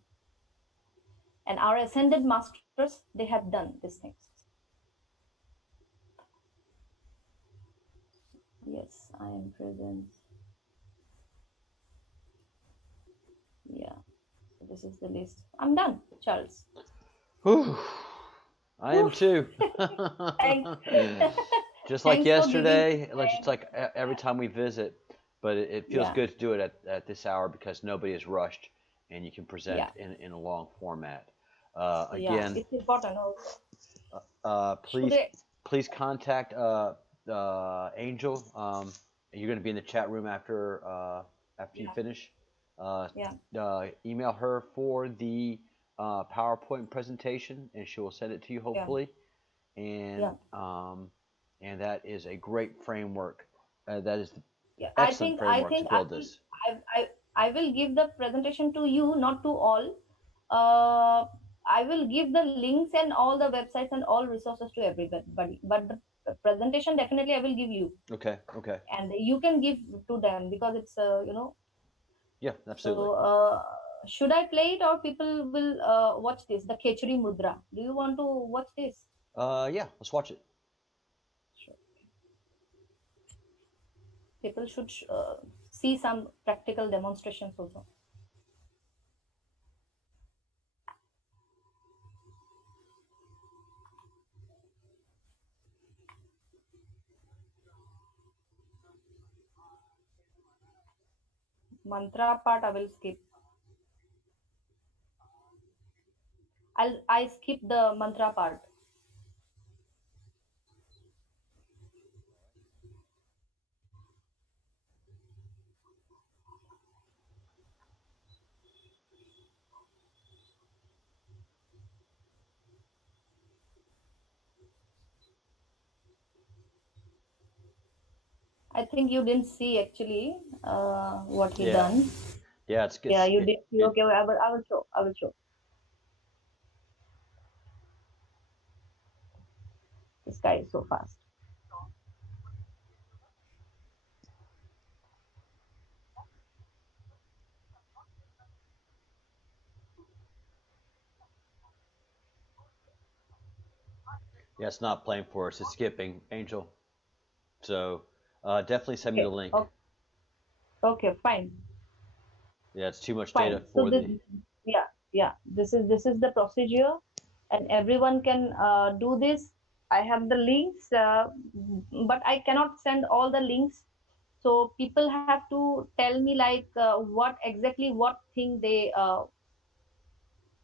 And our ascended master doctors, they have done these things. Yes, I am present. Yeah, so this is the list. I'm done, Charles. Whew. I am Oof. too. Thanks. Just like Thanks for giving yesterday, like just time. like every time we visit, but it feels Yeah, good to do it at this hour because nobody is rushed and you can present yeah, in a long format. yeah. Again, It's important also. Should please I? please contact Angel. You're going to be in the chat room after you Yeah, finish. Uh, yeah, Email her for the PowerPoint presentation, and she will send it to you yeah, hopefully. yeah, And that is a great framework. That is the yeah. excellent I framework to think I build will, this. I will give the presentation to you, not to all. Uh, I will give the links and all the websites and all resources to everybody. But the presentation definitely I will give you, Okay, okay, and you can give to them because it's yeah, So, absolutely. should I play it or people will watch this? The Khechri Mudra. Do you want to watch this? Yeah, let's watch it. Sure. People should see some practical demonstrations also. Mantra part I will skip. I skip the mantra part. I think you didn't see actually what he Yeah, done. yeah, it's good. Yeah, you did see. It Okay, I will show. I will show. This guy is so fast. Yeah, it's not playing for us. It's skipping, Angel. So definitely send me the Okay. link. Okay. Okay. Fine. Yeah, it's too much data Fine. So for this, the. yeah, yeah. This is the procedure, and everyone can do this. I have the links, but I cannot send all the links. So people have to tell me like what exactly what thing they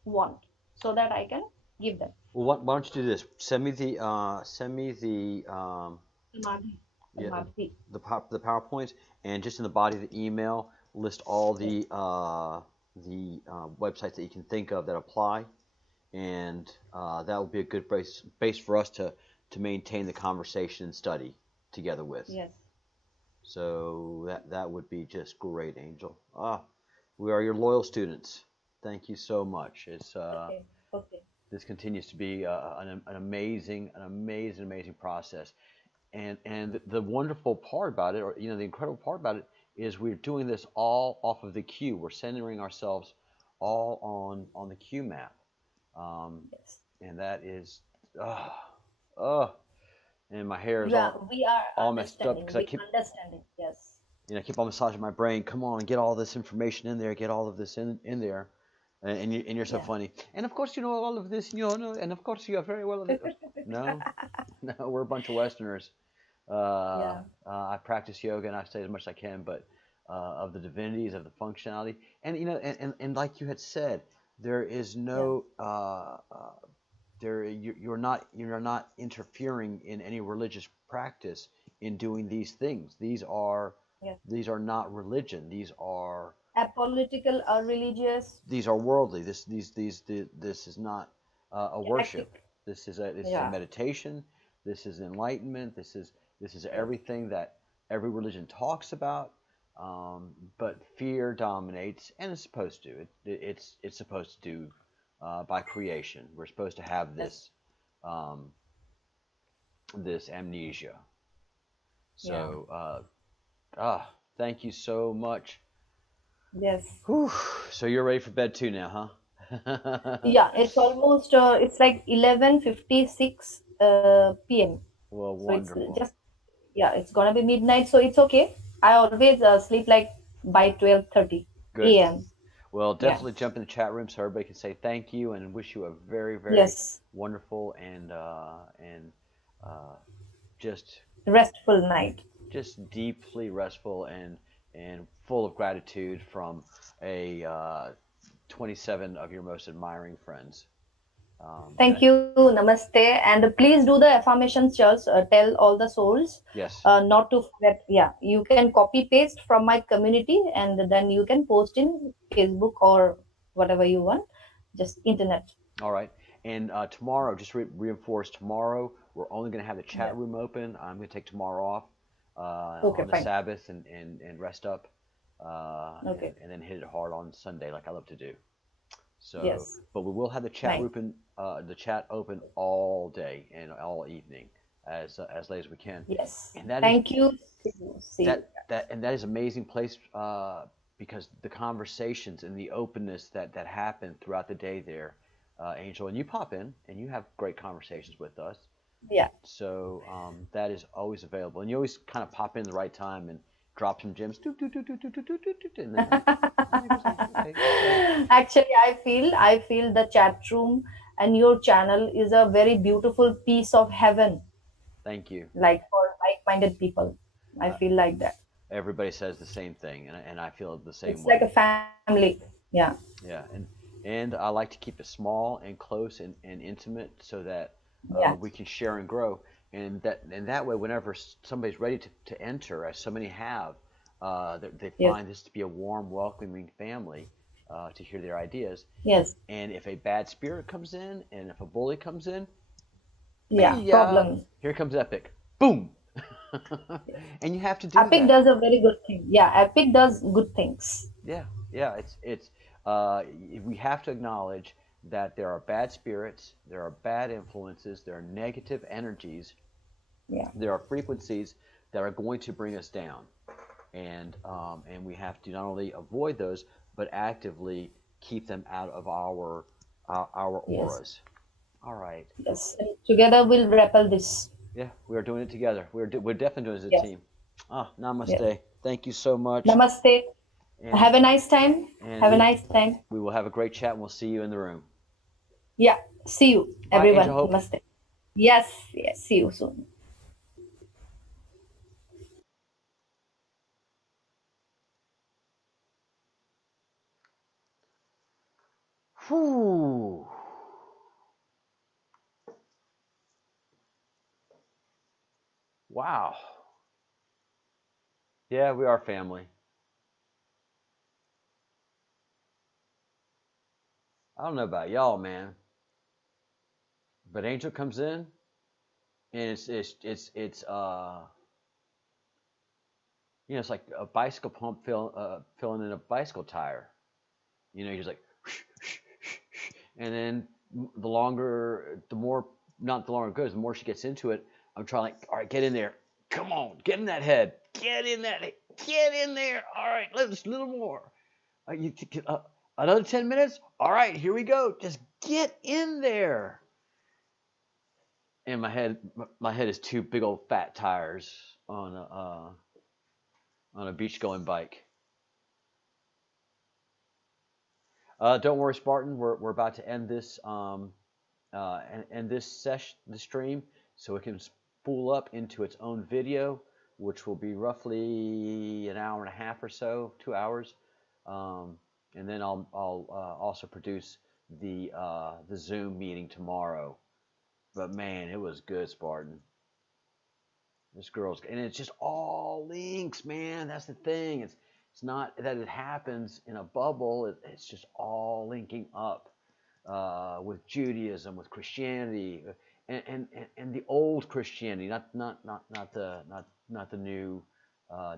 want, so that I can give them. Well, why don't you do this? Send me the Samadhi. yeah Samadhi. the PowerPoints, and just in the body of the email, list all Yes. the websites that you can think of that apply, and that will be a good base for us to maintain the conversation and study together with. Yes. So that would be just great, Angel. We are your loyal students. Thank you so much. It's Okay. Okay. this continues to be an amazing process. And the wonderful part about it, or the incredible part about it, is we're doing this all off of the Q. We're centering ourselves all on the Q map, um, Yes. and that is, uh, uh, and my hair is Yeah, we are all messed up understanding. because I We keep understanding. Yes. I keep on massaging my brain. Come on, get all this information in there. Get all of this in there. And you're so Yeah. funny. And of course, you know all of this. No, and of course, you are very well. No, no, we're a bunch of Westerners. Yeah. I practice yoga and I study as much as I can, but of the divinities, of the functionality, and and like you had said, there is Yeah. no you're not interfering in any religious practice in doing these things. These are Yes. not religion. Apolitical or religious. These are worldly. This is not a Active. worship. This is a Yeah. meditation. This is enlightenment. This is Yes. everything that every religion talks about. But fear dominates, and it's supposed to. It's supposed to by creation. We're supposed to have Yes. um, this amnesia. Yeah. So thank you so much. Yes. Whew. So you're ready for bed too now, huh? Yeah, it's almost it's like 11:56 p.m. Well, So it's wonderful. just, yeah, it's gonna be midnight, so it's okay. I always sleep like by 12:30 Good. a.m. Well, Yeah. definitely jump in the chat room so everybody can say thank you and wish you a very, very Yes. wonderful and uh, just Restful night. just deeply restful and full of gratitude from a 27 of your most admiring friends. And Thank you. Namaste. And please do the affirmations, Charles. Tell all the souls yes, not to forget. Yeah, you can copy paste from my community and then you can post in Facebook or whatever you want. Just internet. all right. And tomorrow, just reinforce tomorrow, we're only going to have the Yeah. chat room open. I'm going to take tomorrow off Okay, on the fine. Sabbath and rest up Okay. and then hit it hard on Sunday like I love to do. So, Yes. but we will have Nice. the chat open all day and all evening as late as we can. Yes. And that is Thank you. See you. See you. that is an amazing place because the conversations and the openness that happen throughout the day there, Angel, and you pop in and you have great conversations with us. Yeah. So that is always available, and you always kind of pop in the right time and drop some gems, and then everybody's like, okay, so Actually, I feel the chat room and your channel is a very beautiful piece of heaven, thank you. like for like-minded people. I Uh, feel like that. everybody says the same thing, and I feel the same It's like way. a family. Yeah. Yeah, and I like to keep it small and close and intimate so that Yeah. we can share and grow, and that way, whenever somebody's ready to enter, as so many have, they Yes. find this to be a warm, welcoming family to hear their ideas. Yes. And if a bad spirit comes in, and if a bully comes in, Yeah. Problem. here comes Epic, boom, and you have to do Epic that. does a very good thing. Yeah. Epic does good things. Yeah, yeah. Uh, we have to acknowledge that there are bad spirits, there are bad influences, there are negative energies, Yeah. there are frequencies that are going to bring us down, and we have to not only avoid those but actively keep them out of our Yes. auras. All right. Yes. And together we'll repel this. Yeah, we are doing it together. We're definitely doing it as a Yes. team. Ah, Yes. namaste. Thank you so much, Namaste. and Have a nice time. and Have a nice time. we will have a great chat, and we'll see you in the room. Yeah. See you, Bye, Angel everyone. Hope. Namaste. Yes. Yes. See you soon. Whew. Wow. Yeah, we are family. I don't know about y'all, man, but Angel comes in and it's like a bicycle pump filling in a bicycle tire. He's like, and then the longer, the more, not the longer it goes, the more she gets into it. I'm trying like, all right, get in there. Come on, get in that head. Get in there. All right, let's a little more. You another 10 minutes? All right, here we go. Just get in there. And my head is two big old fat tires on a beach going bike. Don't worry, Spartan. We're about to end this end this session, the stream, so it can spool up into its own video, which will be roughly an hour and a half or so, 2 hours, and then I'll also produce the Zoom meeting tomorrow. But man, it was good, Spartan. This girl's and it's just all links, man. That's the thing. It's not that it happens in a bubble. It's just all linking up with Judaism, with Christianity, and the old Christianity, not the new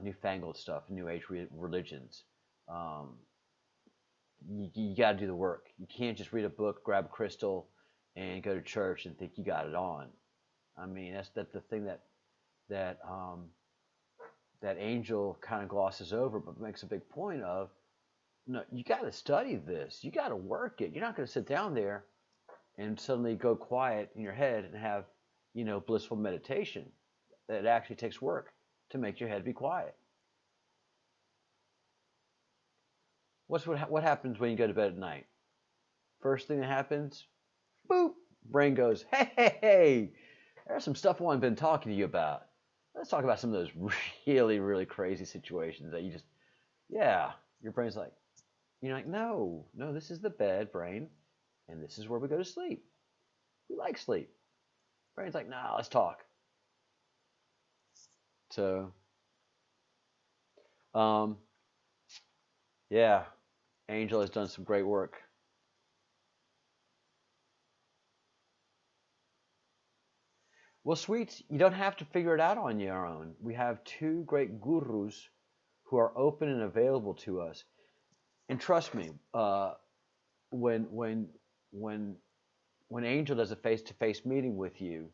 newfangled stuff, New Age religions. Um, you got to do the work. You can't just read a book, grab a crystal, and go to church and think you got it on. I mean, that's the thing that that Angel kind of glosses over, but makes a big point of. no, you got to study this. You got to work it. You're not going to sit down there and suddenly go quiet in your head and have, blissful meditation. It actually takes work to make your head be quiet. What happens when you go to bed at night? First thing that happens, boop, brain goes, hey, there's some stuff I've been talking to you about. Let's talk about some of those really, really crazy situations that you just, yeah, your brain's like, you're like, no, this is the bed, brain, and this is where we go to sleep. We like sleep. Brain's like, nah, let's talk. So, yeah, Angel has done some great work. Well, sweets, you don't have to figure it out on your own. We have two great gurus who are open and available to us. And trust me, when Angel does a face-to-face meeting with you,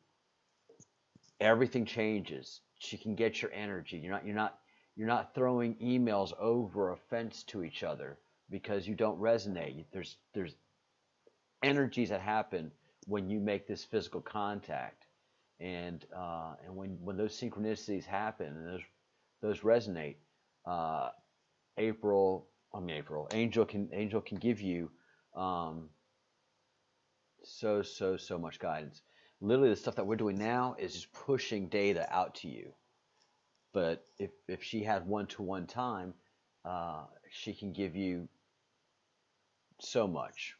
everything changes. She can get your energy. You're not throwing emails over a fence to each other because you don't resonate. There's energies that happen when you make this physical contact, and when those synchronicities happen and those resonate, Angel can give you so much guidance. Literally, the stuff that we're doing now is just pushing data out to you. But if she has one-to-one time, she can give you so much.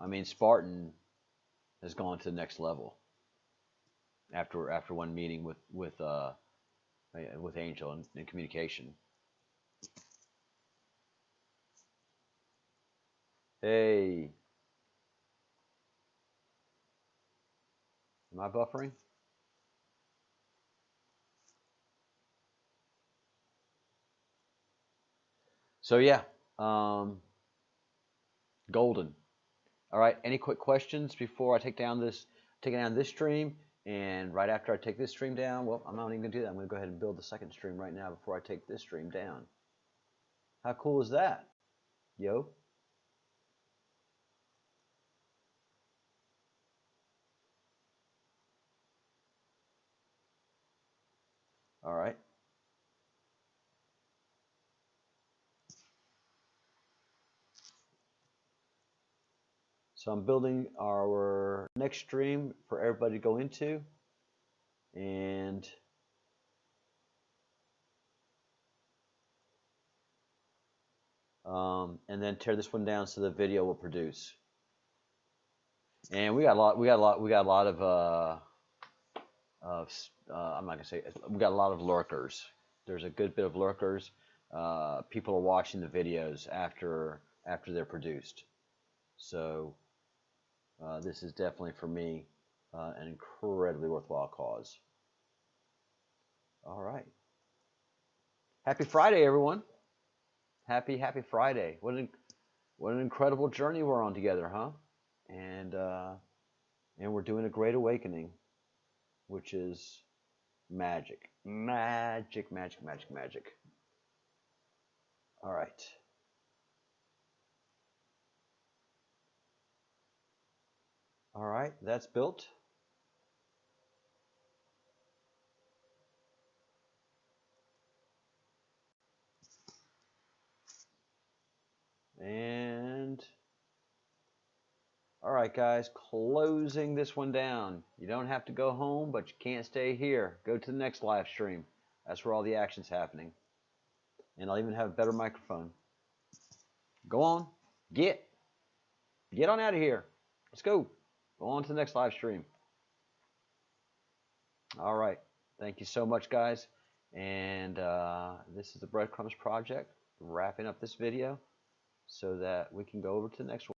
I mean, Spartan has gone to the next level after one meeting with Angel in communication. Hey, am I buffering? So yeah, golden. All right. Any quick questions before I take down this stream? And right after I take this stream down, well, I'm not even gonna do that. I'm gonna go ahead and build the second stream right now before I take this stream down. How cool is that, yo? All right. So I'm building our next stream for everybody to go into, and then tear this one down so the video will produce. And we got a lot of I'm not gonna say we got a lot of lurkers. There's a good bit of lurkers. People are watching the videos after they're produced. So this is definitely for me an incredibly worthwhile cause. All right. Happy Friday, everyone. Happy Friday. What an incredible journey we're on together, huh? And we're doing a great awakening, which is magic. Magic. All right. All right, that's built. And all right, guys, closing this one down. You don't have to go home, but you can't stay here. Go to the next live stream. That's where all the action's happening. And I'll even have a better microphone. Go on. Get on out of here. Let's go. Go on to the next live stream. All right. Thank you so much, guys. And this is the Breadcrumbs Project, wrapping up this video so that we can go over to the next one.